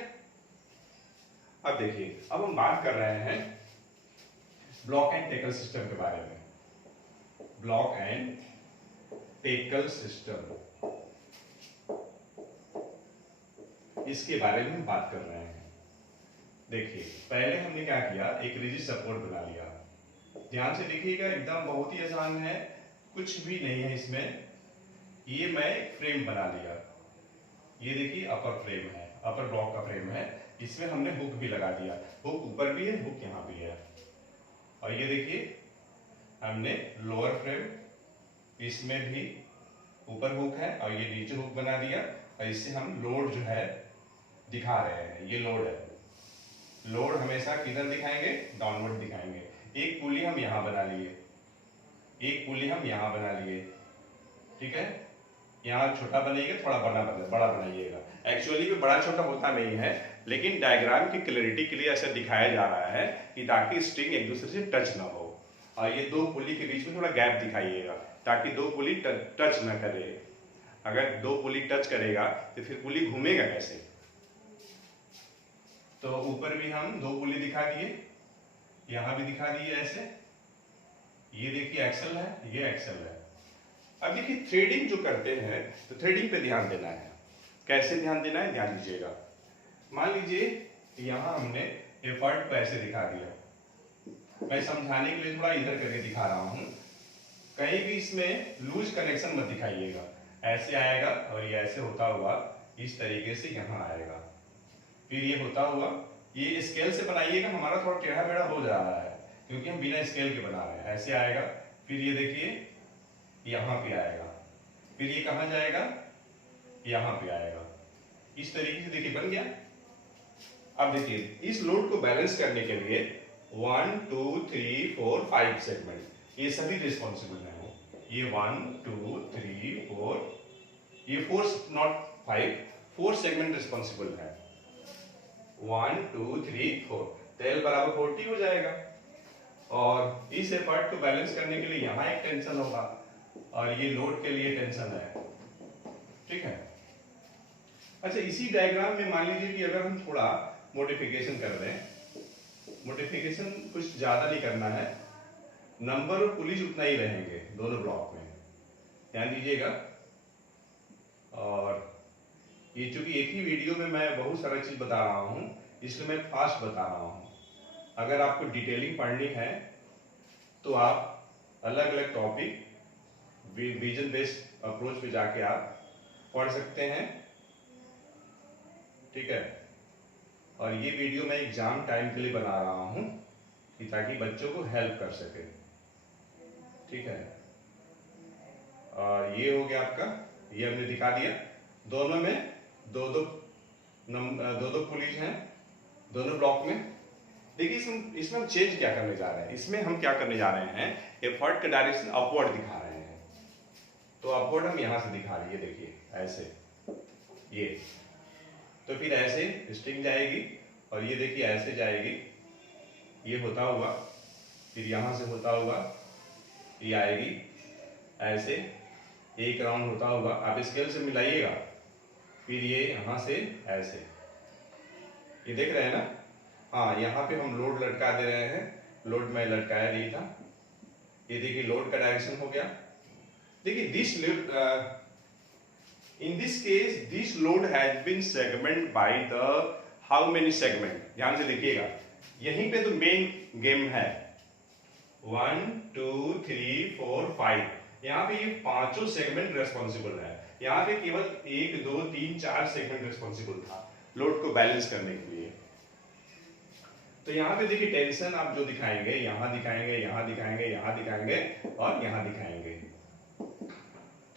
अब देखिए, अब हम बात कर रहे हैं ब्लॉक एंड टैकल सिस्टम के बारे में। ब्लॉक एंड टेकल सिस्टम, इसके बारे में हम बात कर रहे हैं। देखिए पहले हमने क्या किया, एक रिजिड सपोर्ट बना लिया। ध्यान से देखिएगा, एकदम बहुत ही आसान है, कुछ भी नहीं है इसमें। ये मैं एक फ्रेम बना लिया, ये देखिए अपर फ्रेम है, अपर ब्लॉक का फ्रेम है, इसमें हमने हुक भी लगा दिया, हुक ऊपर भी है, हुक यहाँ भी है। और ये देखिए हमने लोअर फ्रेम, इसमें भी ऊपर हुक है और ये नीचे हुक बना दिया, और इससे हम लोड जो है दिखा रहे हैं। ये लोड है, लोड हमेशा किधर दिखाएंगे, डाउनवर्ड दिखाएंगे। एक पुली हम यहां बना लिए, एक पुली हम यहां बना लिए, ठीक है। यहाँ छोटा बनाइएगा, थोड़ा बड़ा बनाइएगा। एक्चुअली में बड़ा छोटा होता नहीं है, लेकिन डायग्राम की क्लैरिटी के लिए ऐसा दिखाया जा रहा है कि ताकि स्ट्रिंग एक दूसरे से टच ना हो। और ये दो पुली के बीच में थोड़ा गैप दिखाइएगा, ताकि दो पुली टच ना करे। अगर दो पुली टच करेगा तो फिर पुली घूमेगा कैसे। तो ऊपर भी हम दो पुली दिखा दिए, यहां भी दिखा दिए ऐसे। ये देखिए एक्सल है, ये एक्सल है। अब देखिए थ्रेडिंग जो करते हैं, तो थ्रेडिंग पे ध्यान देना है। कैसे ध्यान देना है, ध्यान दीजिएगा। मान लीजिए यहां हमने एफर्ट को ऐसे दिखा दिया, मैं समझाने के लिए थोड़ा इधर करके दिखा रहा हूं। कहीं भी इसमें लूज कनेक्शन मत दिखाइएगा, ऐसे आएगा और ये ऐसे होता हुआ इस तरीके से यहां आएगा, फिर ये होता हुआ, ये स्केल से बनाइएगा, हमारा थोड़ा टेढ़ा मेढ़ा हो जा रहा है क्योंकि हम बिना स्केल के बना रहे हैं। ऐसे आएगा, फिर ये देखिए यहां पे आएगा, फिर ये कहां जाएगा, यहां पे आएगा। इस तरीके से देखिए बन गया। अब देखिए इस लोड को बैलेंस करने के लिए 1 2 3 4 5 सेगमेंट, ये सभी रिस्पॉन्सिबल है। ये 1 2 3 4, ये 4 नॉट 5, 4 सेगमेंट रिस्पॉन्सिबल है। 1 2 3 4, तो L बराबर 40 हो जाएगा। और इस एफर्ट को बैलेंस करने के लिए यहाँ एक टेंशन होगा और ये लोड के लिए टेंशन है, ठीक है। अच्छा, इसी डायग्राम में मान लीजिए कि अगर हम थोड़ा मॉडिफिकेशन कर रहे हैं, मॉडिफिकेशन कुछ ज्यादा नहीं करना है, नंबर और पुलिस उतना ही रहेंगे दोनों ब्लॉक में, ध्यान दीजिएगा। और ये चूंकि एक ही वीडियो में मैं बहुत सारा चीज बता रहा हूं, इसलिए मैं फास्ट बता रहा हूं। अगर आपको डिटेलिंग पढ़नी है तो आप अलग अलग टॉपिक विजन बेस्ड अप्रोच पे जाके आप पढ़ सकते हैं, ठीक है। और ये वीडियो मैं एग्जाम टाइम के लिए बना रहा हूं कि ताकि बच्चों को हेल्प कर सके, ठीक है। और ये हो गया आपका, ये हमने दिखा दिया। दोनों में दो दो पुलिस हैं दोनों ब्लॉक में। देखिए इसमें हम चेंज क्या करने जा रहे हैं, इसमें हम क्या करने जा रहे हैं, एफर्ट का डायरेक्शन अपवर्ड दिखा रहे हैं। तो अपवर्ड हम यहां से दिखा रहे हैं, देखिए ऐसे, ये तो फिर ऐसे स्ट्रिंग जाएगी और ये देखिए ऐसे जाएगी, ये होता हुआ, फिर यहां से होता हुआ ये आएगी ऐसे, एक राउंड होता हुआ, आप स्केल से मिलाइएगा, फिर ये यहां से ऐसे, ये देख रहे हैं ना। हाँ, यहाँ पे हम लोड लटका दे रहे हैं, लोड मैं लटकाया नहीं था। ये देखिए लोड का डायरेक्शन हो गया। देखिए this in this case this load has been segmented by the how many segment, ध्यान से देखिएगा, यहीं पे तो मेन गेम है 1 2 3 4 5, यहाँ पे ये पांचों सेगमेंट रेस्पॉन्सिबल है। यहाँ पे केवल 1 2 3 4 सेगमेंट रेस्पॉन्सिबल था लोड को बैलेंस करने के लिए। तो यहाँ पे देखिए टेंशन आप जो दिखाएंगे, यहाँ दिखाएंगे, यहाँ दिखाएंगे, यहाँ दिखाएंगे और यहाँ दिखाएंगे,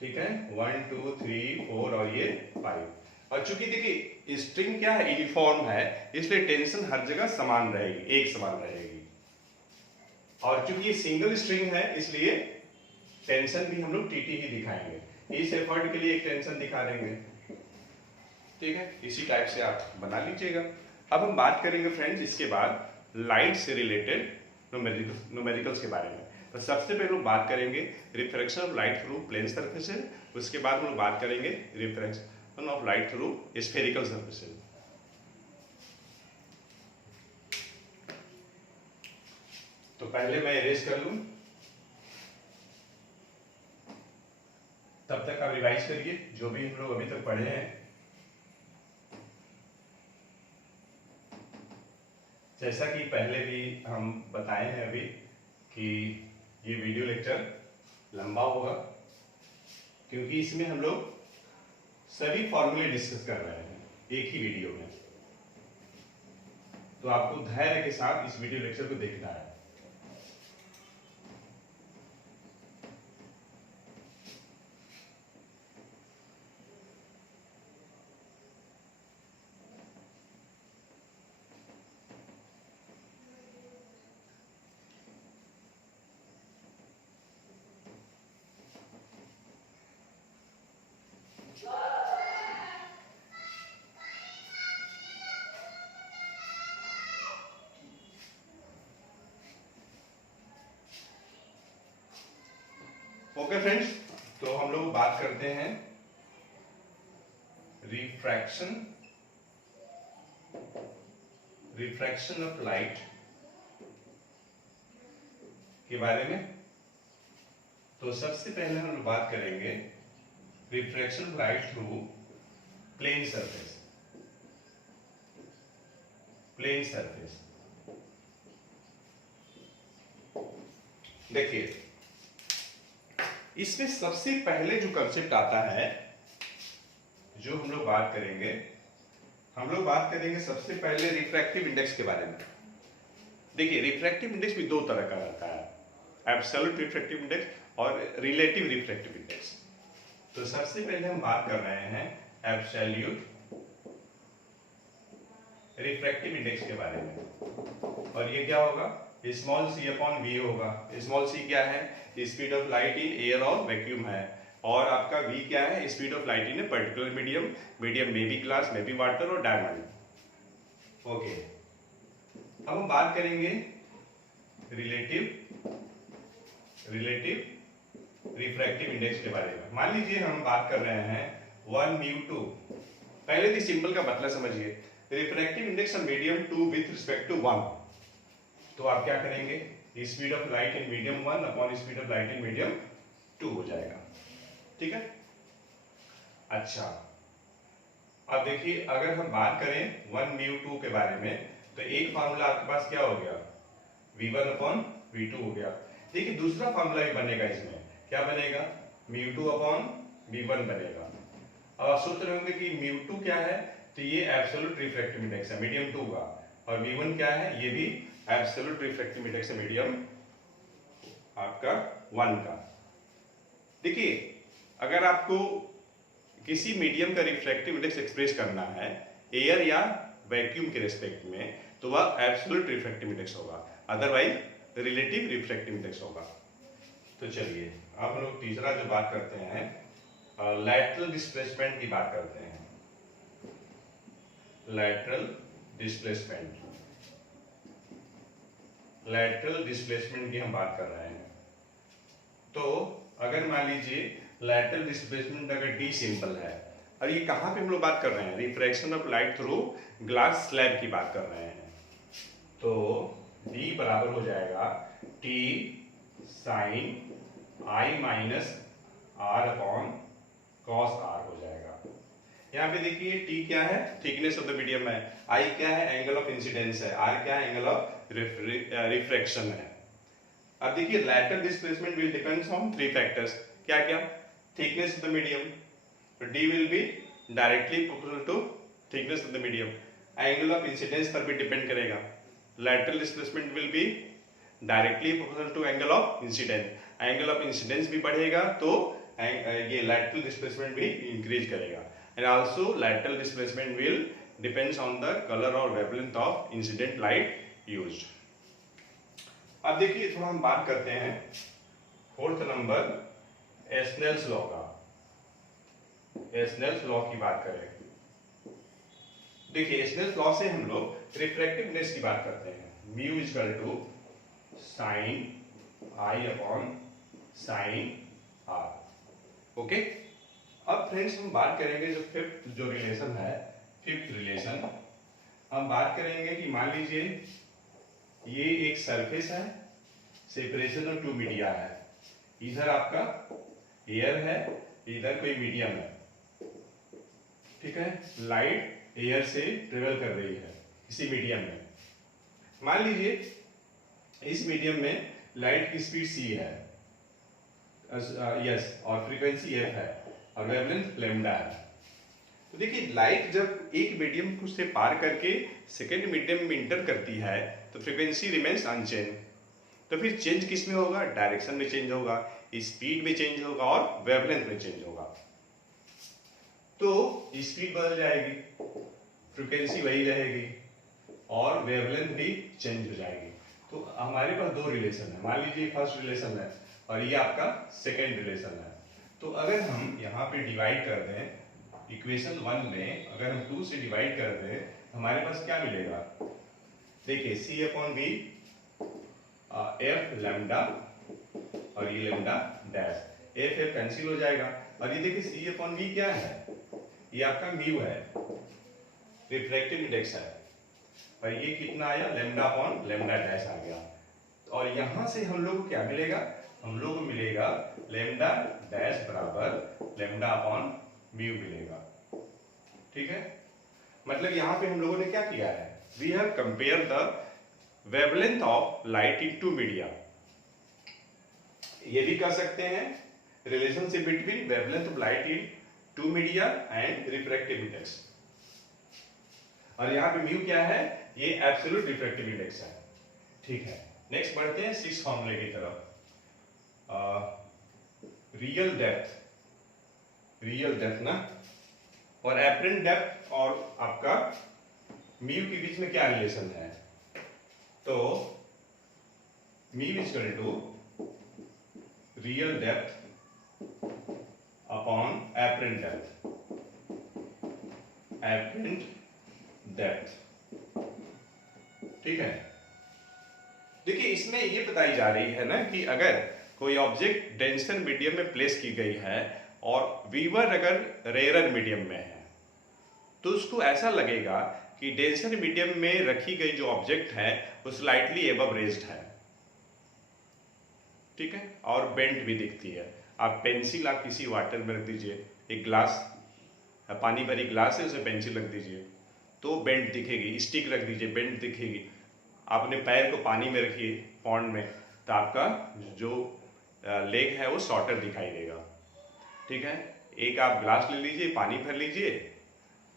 ठीक है। 1 2 3 4 और ये 5। और चूंकि देखिए स्ट्रिंग क्या है, यूनिफॉर्म है, इसलिए टेंशन हर जगह समान रहेगी, एक समान रहेगी। और चूंकि ये सिंगल स्ट्रिंग है, इसलिए टेंशन भी हम लोग टीटी ही दिखाएंगे। इस एफर्ट के लिए एक टेंशन दिखा देंगे, ठीक है। इसी टाइप से आप बना लीजिएगा। अब हम बात करेंगे फ्रेंड्स इसके बाद लाइट से रिलेटेड न्यूमेरिकल्स के बारे में। तो सबसे पहले हम बात करेंगे refraction of light through plane surfaces, उसके बाद हम लोग बात करेंगे refraction of light through spherical surfaces. तो पहले मैं इरेज कर लूं। तब तक आप रिवाइज करिए जो भी हम लोग अभी तक पढ़े हैं। जैसा कि पहले भी हम बताए हैं अभी कि ये वीडियो लेक्चर लंबा होगा, क्योंकि इसमें हम लोग सभी फॉर्मूले डिस्कस कर रहे हैं एक ही वीडियो में। तो आपको धैर्य के साथ इस वीडियो लेक्चर को देखना है। ओके फ्रेंड्स, तो हम लोग बात करते हैं रिफ्रैक्शन ऑफ लाइट के बारे में। तो सबसे पहले हम लोग बात करेंगे refraction of light through plane surface. देखिए, इसमें सबसे पहले जो कंसेप्ट आता है, जो हम लोग बात करेंगे सबसे पहले रिफ्रैक्टिव इंडेक्स के बारे में। देखिए, रिफ्रैक्टिव इंडेक्स भी दो तरह का रहता है, एब्सोल्यूट रिफ्रैक्टिव इंडेक्स और रिलेटिव रिफ्रैक्टिव इंडेक्स। तो सबसे पहले हम बात कर रहे हैं एब्सोल्यूट रिफ्रैक्टिव इंडेक्स के बारे में। और ये क्या होगा? स्मॉल c अपॉन v होगा। स्मॉल c क्या है? Speed of light in air और वैक्यूम है। और आपका v क्या है? Speed of light in a particular medium में बी ग्लास, में बी वाटर और डायमंड। ओके, अब हम बात करेंगे रिलेटिव रिफ्रैक्टिव इंडेक्स के बारे में। मान लीजिए हम बात कर रहे हैं 1μ2। पहले तो सिंबल का मतलब समझिए। Refractive index of medium 2 with respect to 1। तो आप क्या करेंगे? Speed of light in medium 1 upon speed of light in medium 2 हो जाएगा। ठीक है। अच्छा, अब देखिए, अगर हम बात करें 1μ2 के बारे में, तो एक फार्मूला आपके पास क्या हो गया? v1 अपॉन v2 हो गया। देखिए, दूसरा फार्मूला भी बनेगा। इसमें क्या बनेगा? μ2 अपॉन v1 बनेगा। अब आप सोच रहे होंगे कि μ2 क्या है? तो ये एब्सोल्यूट रिफ्रैक्टिव इंडेक्स है मीडियम 2 का। और v1 क्या है? ये भी एब्सोल्यूट रिफ्रैक्टिव इंडेक्स है मीडियम आपका 1 का। देखिए, अगर आपको किसी मीडियम का रिफ्रैक्टिव इंडेक्स एक्सप्रेस करना है एयर या वैक्यूम के रेस्पेक्ट में, तो वह एब्सोल्यूट रिफ्रैक्टिव इंडेक्स होगा, अदरवाइज रिलेटिव रिफ्रैक्टिव इंडेक्स होगा। तो चलिए, अब हम लोग तीसरा जो बात करते हैं, लैटरल डिस्प्लेसमेंट की बात करते हैं। लैटरल डिस्प्लेसमेंट की हम बात कर रहे हैं। तो अगर मान लीजिए लैटरल डिस्प्लेसमेंट अगर d सिंपल है, और ये कहां पे हम लोग बात कर रहे हैं? Refraction of light through glass slab की बात कर रहे हैं। तो d बराबर हो जाएगा t sine i minus r upon cos r हो जाएगा। यहाँ पे देखिए, t क्या है? थिकनेस ऑफ द मीडियम है। i क्या है? एंगल ऑफ इंसिडेंस है। r क्या है? एंगल ऑफ रिफ्रैक्शन है। अब देखिए, lateral displacement will depends on 3 factors. क्या क्या? थिकनेस ऑफ द मीडियम, तो d will be directly proportional to thickness of the medium. Angle of incidence पर भी डिपेंड करेगा। Lateral displacement will be directly proportional to angle of incidence. Angle of incidence भी बढ़ेगा तो ये lateral displacement भी increase करेगा। And also lateral displacement will depends on the colour और wavelength of incident light used. अब देखिए, थोड़ा हम बात करते हैं 4th नंबर स्नेल्स लॉ का। स्नेल्स लॉ की बात करें, देखिए स्नेल्स लॉ से हम लोग रिफ्रैक्टिव इंडेक्स की बात करते हैं। Mu equal to sine I upon sine R. Okay, अब फ्रेंड्स हम बात करेंगे जो फिफ्थ रिलेशन हम बात करेंगे कि मान लीजिए ये एक सरफेस है, सेपरेशन ऑफ 2 मीडिया है। इधर आपका एयर है इधर कोई मीडियम है, ठीक है, लाइट एयर से ट्रेवल कर रही है इसी मीडियम में। मान लीजिए इस मीडियम में लाइट की स्पीड c है, यस, और फ्रीक्वेंसी f है और वेवलेंथ लैम्डा है। तो देखिए लाइट जब एक मीडियम को से पार करके सेकेंड मीडियम में इंटर करती है तो फ्रीक्वेंसी रिमेन्स अनचेंज। तो फिर चेंज किस में होगा? डायरेक्शन में चेंज होगा, स्पीड में चेंज होगा और वेवलेंथ में चेंज होगा। तो स्पीड बदल जाएगी, फ्रीक्वेंसी वही रहेगी और वेवलेंथ भी चेंज हो जाएगी। तो हमारे पास दो रिलेशन है, मान लीजिए फर्स्ट रिलेशन है और ये आपका सेकेंड रिलेशन है। तो अगर हम यहाँ पे डिवाइड कर दें इक्वेशन 1 में, अगर हम 2 से डिवाइड कर दें हमारे पास क्या मिलेगा? देखिए c upon v f lambda और ये लैम्डा डैश, f कैंसिल हो जाएगा और ये देखिए c अपॉन v क्या है? ये आपका म्यू है, रिफ्रैक्टिव इंडेक्स है, और ये कितना आया? लैम्डा अपॉन लैम्डा डैश आ गया। और यहां से हम लोग को क्या मिलेगा? हम लोग को मिलेगा लैम्डा डैश बराबर लैम्डा अपॉन म्यू मिलेगा, ठीक है। मतलब यहां पे हम लोगों ने क्या किया है? We have compare the wavelength of light in two media. ये भी कर सकते हैं relationship between wavelength of light in two media and refractive index. और यहाँ पे म्यू क्या है? ये एब्सोल्यूट रिफ्रैक्टिव इंडेक्स है, ठीक है। नेक्स्ट बढ़ते हैं 6 फॉर्मूले की तरफ। रियल डेप्थ ना, और एपरेंट डेप्थ और आपका म्यू के बीच में क्या रिलेशन है? तो mu equal to real depth upon apparent depth, apparent depth, ठीक है। देखिए इसमें ये बताई जा रही है ना कि अगर कोई ऑब्जेक्ट डेंसर मीडियम में प्लेस की गई है और वीवर अगर रेयरर मीडियम में है तो उसको ऐसा लगेगा कि डेंसर मीडियम में रखी गई जो ऑब्जेक्ट है वो स्लाइटली एबव रेज्ड है, ठीक है, और बेंट भी दिखती है। आप पेंसिल आप किसी वाटर में रख दीजिए, एक ग्लास पानी भरी ग्लास है उसे पेंसिल रख दीजिए तो बेंट दिखेगी, स्टिक रख दीजिए बेंट दिखेगी। आपने पैर को पानी में रखिए पॉन्ड में तो आपका जो लेग है वो शॉर्टर दिखाई देगा, ठीक है। एक आप ग्लास ले लीजिए, पानी भर लीजिए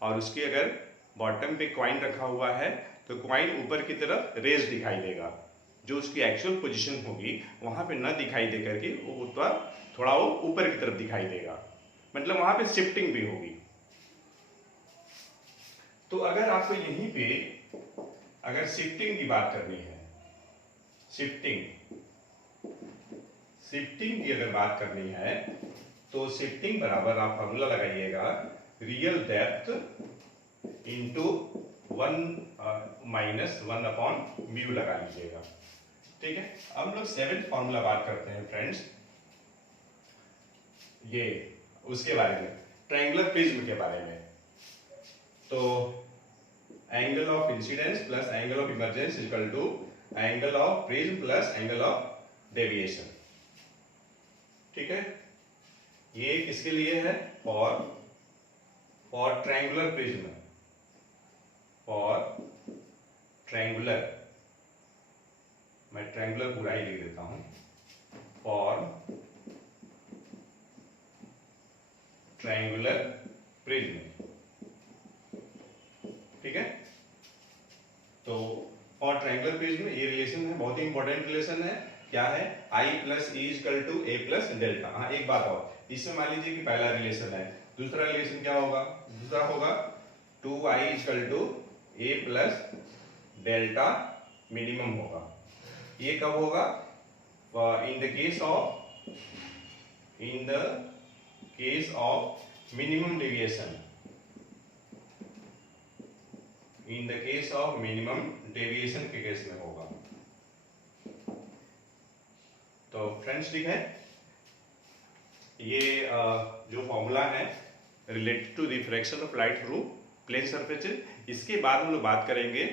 और उसके अगर बॉटम पे कॉइन रखा हुआ है तो कॉइन ऊपर की तरफ रेज दिखाई देगा, जो उसकी एक्चुअल पोजीशन होगी वहां पे न दिखाई दे करके वो थोड़ा वो ऊपर की तरफ दिखाई देगा, मतलब वहां पे शिफ्टिंग भी होगी। तो अगर आपको यहीं पे अगर शिफ्टिंग की बात करनी है, शिफ्टिंग की अगर बात करनी है तो शिफ्टिंग बराबर आप फॉर्मूला लगाइएगा real depth into 1 minus 1 upon mu लगा लीजिएगा, ठीक है। अब हम लोग 7th फॉर्मूला बात करते हैं फ्रेंड्स, ये उसके बारे में, ट्रायंगुलर प्रिज्म के बारे में। तो angle of incidence plus angle of emergence equal to angle of prism plus angle of deviation, ठीक है। ये किसके लिए है? For triangular prism, for triangular, मैं ट्रायंगुलर पूरा ही लिख देता हूं, फॉर ट्रायंगुलर प्रिज्म, ठीक है। तो फॉर ट्रायंगुलर प्रिज्म ये रिलेशन है, बहुत ही इंपॉर्टेंट रिलेशन है। क्या है? I plus E equal to A plus delta. हाँ एक बात और, इसमें मान लीजिए कि पहला रिलेशन है, दूसरा रिलेशन क्या होगा? दूसरा होगा 2i equal to A plus delta minimum होगा। ये कब होगा? In the case of minimum deviation, in the case of minimum deviation के केस में होगा। तो फ्रेंड्स ठीक है, ये जो फॉर्मूला है related to refraction of light through plane surfaces, इसके बाद हम लोग बात करेंगे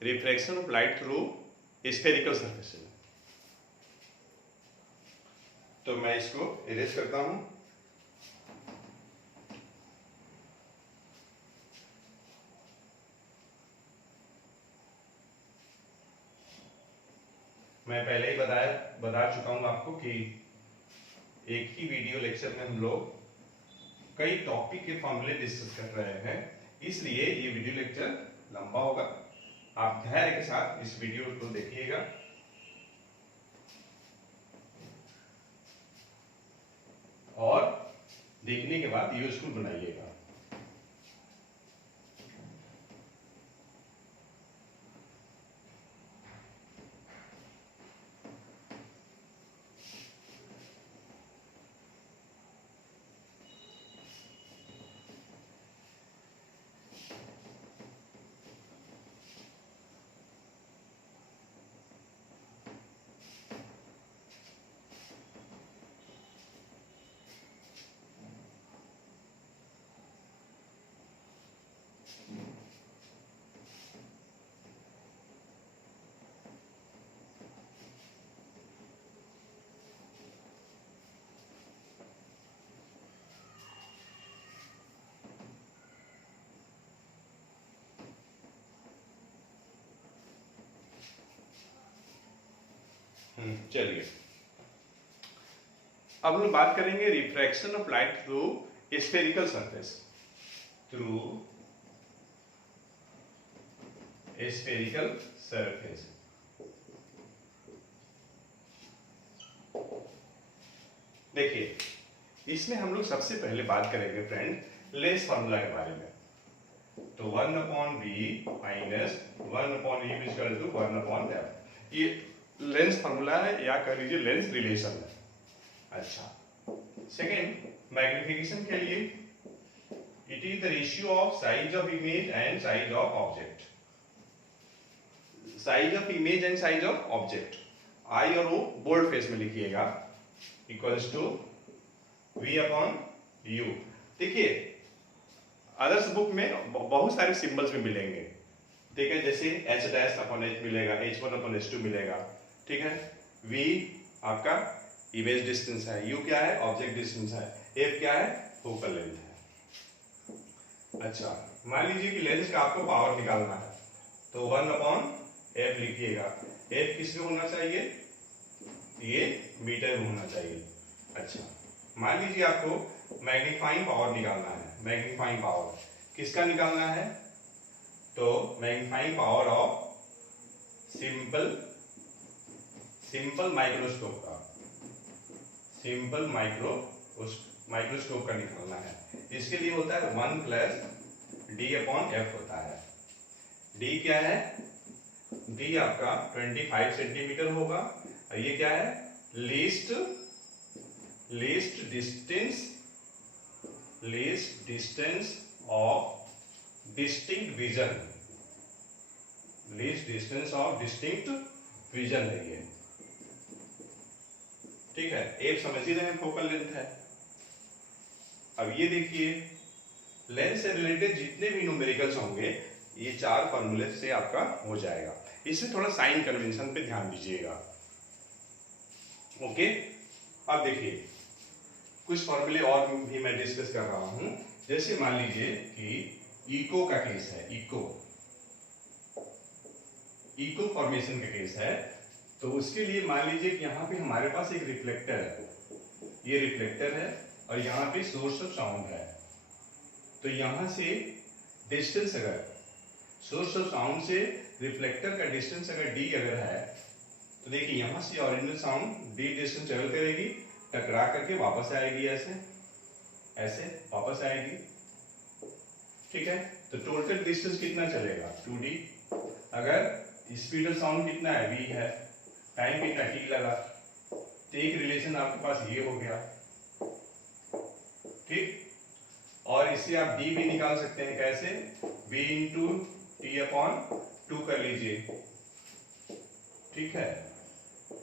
refraction of light through spherical surfaces. तो मैं इसको इरेज करता हूं। मैं पहले ही बता चुका हूं आपको कि एक ही वीडियो लेक्चर में हम लोग कई टॉपिक के फॉर्मूले डिस्कस कर रहे हैं, इसलिए ये वीडियो लेक्चर लंबा होगा। आप धैर्य के साथ इस वीडियो को देखिएगा। और देखने के बाद यूजफुल बनाइएगा। चलिए, अब हम लोग बात करेंगे refraction of light through spherical surface. Through spherical surface. देखिए, इसमें हम लोग सबसे पहले बात करेंगे फ्रेंड लेंस फॉर्मूला के बारे में। तो 1/v minus 1/u equal to 1/f। ये लेंस फॉर्मूला है या कह लीजिए लेंस रिलेशन है। अच्छा, सेकेंड मैग्निफिकेशन के लिए it is the ratio of size of image and size of object. Size of image and size of object, I और ओ बोल्ड फेस में लिखिएगा, इक्वल्स टू v/u। देखिए, अदर्स बुक में बहुत सारे सिंबल्स में मिलेंगे, ठीक है, जैसे h'/h मिलेगा, h1/h2 मिलेगा, ठीक है। v आपका इमेज डिस्टेंस है, u क्या है ऑब्जेक्ट डिस्टेंस है, f क्या है फोकल लेंथ है। अच्छा, मान लीजिए कि लेंस का आपको पावर निकालना है, तो 1/f लिखिएगा। f किस में होना चाहिए, ये मीटर में होना चाहिए। अच्छा, मान लीजिए आपको मैग्नीफाइंग पावर निकालना है। मैग्नीफाइंग पावर किसका निकालना है, तो magnifying power of simple microscope का, सिंपल माइक्रोस्कोप का निकालना है। इसके लिए होता है 1 + d/f होता है। d क्या है, d आपका 25 सेंटीमीटर होगा, और ये क्या है least distance of distinct vision. Least distance of distinct vision है ये, ठीक है। एक समझ ही रहे हैं फोकल लेंथ है। अब ये देखिए, लेंस से रिलेटेड जितने भी न्यूमेरिकल्स होंगे ये 4 फॉर्मूले से आपका हो जाएगा। इसमें थोड़ा साइन कन्वेंशन पे ध्यान दीजिएगा। ओके, अब देखिए कुछ फॉर्मूले और भी मैं डिस्कस कर रहा हूं। जैसे मान लीजिए कि इको का केस है, इको फॉर्मेशन का केस है, तो उसके लिए मान लीजिए कि यहाँ पे हमारे पास एक रिफ्लेक्टर है, ये रिफ्लेक्टर है, और यहाँ पे सोर्स ऑफ साउंड है। तो यहाँ से डिस्टेंस, अगर सोर्स ऑफ साउंड से रिफ्लेक्टर का डिस्टेंस अगर d अगर है, तो देखिए यहाँ से original sound d distance travel करेगी, टकरा करके वापस आएगी, ऐसे वापस आएगी, ठीक है। तो टोटल डिस्टेंस कितना चलेगा 2d। अगर स्पीड ऑफ साउंड कितना है v है, टाइम कितना t लगा, तो एक रिलेशन आपके पास ये हो गया, ठीक। और इससे आप d भी निकाल सकते हैं, कैसे, v × t/2 कर लीजिए, ठीक है।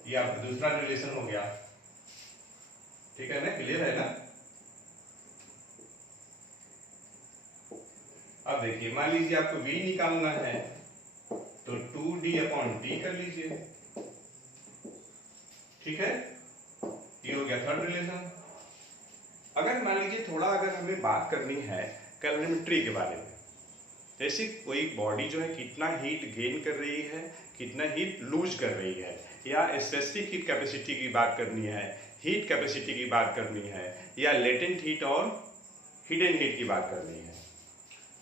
ये आपका दूसरा रिलेशन हो गया, ठीक है ना, क्लियर है ना। अब देखिए, मान लीजिए आपको v निकालना है, तो 2d/t कर लीजिए, ठीक है। ये हो गया थर्ड रिलेशन। अगर मान लीजिए थोड़ा अगर हमें बात करनी है कैलोरीमेट्री के बारे में, जैसे कोई बॉडी जो है कितना हीट गेन कर रही है, कितना हीट लूज कर रही है, या स्पेसिफिक हीट कैपेसिटी की बात करनी है, हीट कैपेसिटी की बात करनी है, या लेटेंट हीट और हिडन हीट की बात करनी है।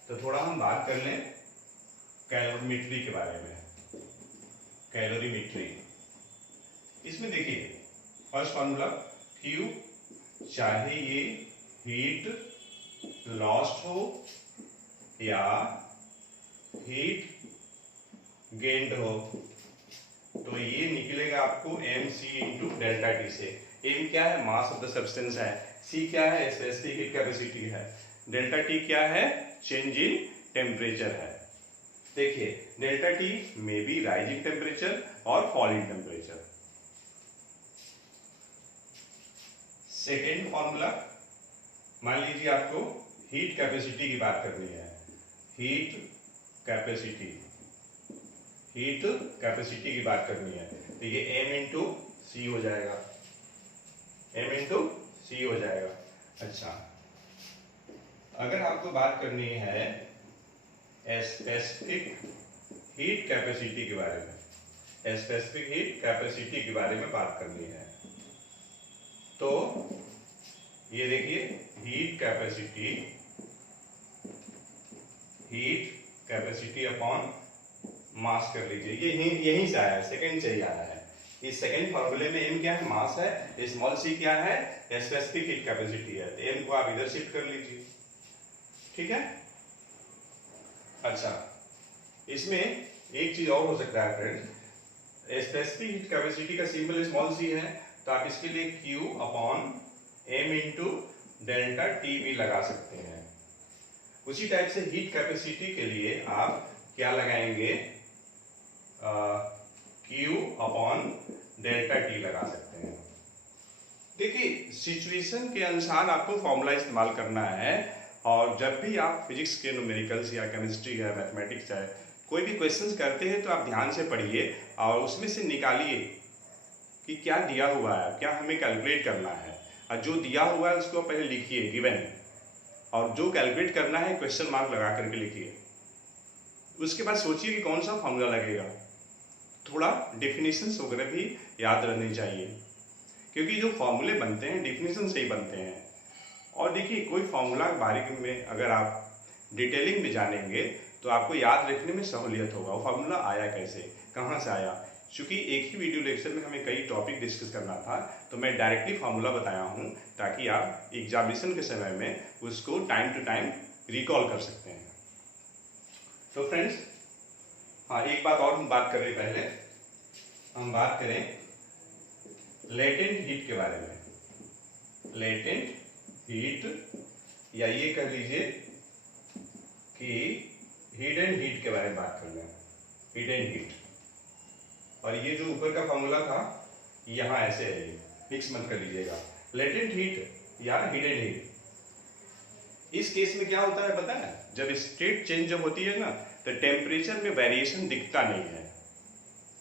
तो थोड़ा हम बात कर लें कैलोरीमेट्री के बारे में। कैलोरीमेट्री, इसमें देखिए फर्स्ट फॉर्मूला Q, चाहे ये हीट लॉस्ट हो या हीट गेन्ड हो, तो ये निकलेगा आपको mc इंटू डेल्टा टी से। m क्या है, मास ऑफ द सब्सटेंस है, c क्या है, स्पेसिफिक हीट कैपेसिटी है, डेल्टा टी क्या है, चेंज इन टेम्परेचर है। देखिए delta T may be rising temperature और फॉलिंग टेम्परेचर। सेकेंड फॉर्मूला, मान लीजिए आपको हीट कैपेसिटी की बात करनी है, हीट कैपेसिटी की बात करनी है, तो ये m इंटू सी हो जाएगा, m इंटू सी हो जाएगा। अच्छा, अगर आपको बात करनी है स्पेसिफिक हीट कैपेसिटी के बारे में, स्पेसिफिक हीट कैपेसिटी के बारे में बात करनी है, तो ये देखिए हीट कैपेसिटी अपॉन मास कर लीजिए, ये यहीं से आया है, सेकंड से ही आया है। इस सेकंड फॉर्मूले में m क्या है, मास है, स्मॉल c क्या है, स्पेसिफिक हीट कैपेसिटी है, तो m को आप इधर शिफ्ट कर लीजिए, ठीक है। अच्छा, इसमें एक चीज और हो सकता है फ्रेंड्स, स्पेसिफिक हीट कैपेसिटी का सिंबल स्मॉल c है, तो आप इसके लिए Q upon m into delta T भी लगा सकते हैं। उसी टाइप से हीट कैपेसिटी के लिए आप क्या लगाएंगे, Q अपॉन डेल्टा टी लगा सकते हैं। देखिए सिचुएशन के अनुसार आपको फॉर्मूला इस्तेमाल करना है, और जब भी आप फिजिक्स के न्यूमेरिकल्स या केमिस्ट्री या मैथमेटिक्स है कोई भी क्वेश्चंस करते हैं, तो आप ध्यान से पढ़िए और उसमें से निकालिए कि क्या दिया हुआ है, क्या हमें कैलकुलेट करना है, और जो दिया हुआ है उसको पहले लिखिए गिवन, और जो कैलकुलेट करना है क्वेश्चन मार्क लगा करके लिखिए। उसके बाद सोचिए कि कौन सा फॉर्मूला लगेगा। थोड़ा डेफिनेशंस वगैरह भी याद रहनी चाहिए, क्योंकि जो फॉर्मूले बनते हैं डेफिनेशन से ही बनते हैं। और देखिए कोई फॉर्मूला बारीक में अगर आप डिटेलिंग में जानेंगे तो आपको याद रखने में सहूलियत होगा, वो फार्मूला आया कैसे, कहाँ से आया। चूंकि एक ही वीडियो लेक्चर में हमें कई टॉपिक डिस्कस करना था, तो मैं डायरेक्टली फार्मूला बताया हूँ ताकि आप एग्जामिनेशन के समय में उसको टाइम टू टाइम रिकॉल कर सकते हैं। तो फ्रेंड्स, हाँ एक बात और हम बात कर रहे, पहले हम बात करें लेटेंट हीट के बारे में। लेटेंट हीट, या ये कह लीजिए कि हिडन हीट के बारे में बात कर लें, हिडन हीट। और ये जो ऊपर का फॉर्मूला था यहाँ ऐसे है, मिक्स मत कर लीजिएगा। लेटेंट हीट या हिडन हीट, इस केस में क्या होता है पता है, जब स्टेट चेंज जब होती है ना, तो टेम्परेचर में वेरिएशन दिखता नहीं है।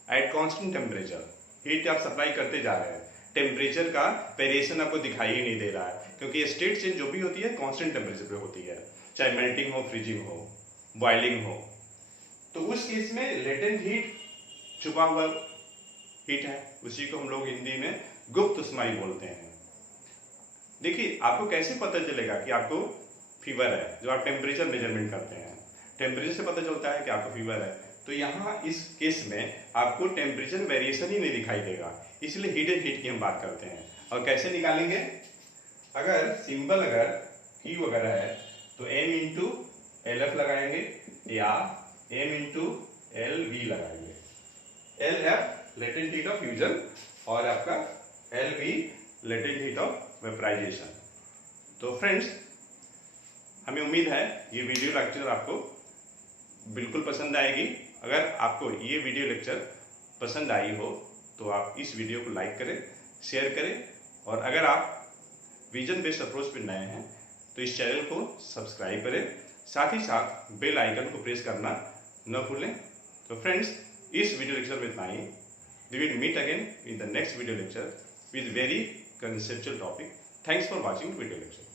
एट कांस्टेंट टेम्परेचर हीट आप सप्लाई करते जा रहे हैं, टेम्परेचर का वेरिएशन आपको दिखाई ही नहीं दे रहा है, क्योंकि स्टेट चेंज जो भी होती है कांस्टेंट टेम्परेचर पे होती है, चाहे मेल्टिंग हो, फ्रीजिंग हो, बॉइलिंग हो। तो उस केस में लेटेंट हीट छुपा हुआ हीट है, उसी को हम लोग हिंदी में गुप्त ऊष्माई बोलते हैं। देखिए आपको कैसे पता चलेगा कि आपको फीवर है, जो आप टेम्परेचर मेजरमेंट करते हैं, टेम्परेचर से पता चलता है कि आपको फीवर है। तो यहाँ इस केस में आपको टेम्परेचर वेरिएशन ही नहीं दिखाई देगा, इसलिए हिडन हीट की हम बात करते हैं। और कैसे निकालेंगे, अगर सिंबल अगर Q वगैरह है तो M इंटू LF लगाएंगे या M इंटू LV लगाएंगे। LF latent heat of fusion और आपका LV latent heat of vaporisation. तो फ्रेंड्स, हमें उम्मीद है ये वीडियो लेक्चर आपको बिल्कुल पसंद आएगी। अगर आपको ये वीडियो लेक्चर पसंद आई हो तो आप इस वीडियो को लाइक करें, शेयर करें, और अगर आप विजन बेस्ड अप्रोच पर नए हैं तो इस चैनल को सब्सक्राइब करें, साथ ही साथ बेल आइकन को प्रेस करना न भूलें। तो फ्रेंड्स, इस वीडियो लेक्चर में इतना ही। We will meet again in the next video lecture with very conceptual topic. Thanks for watching video lecture.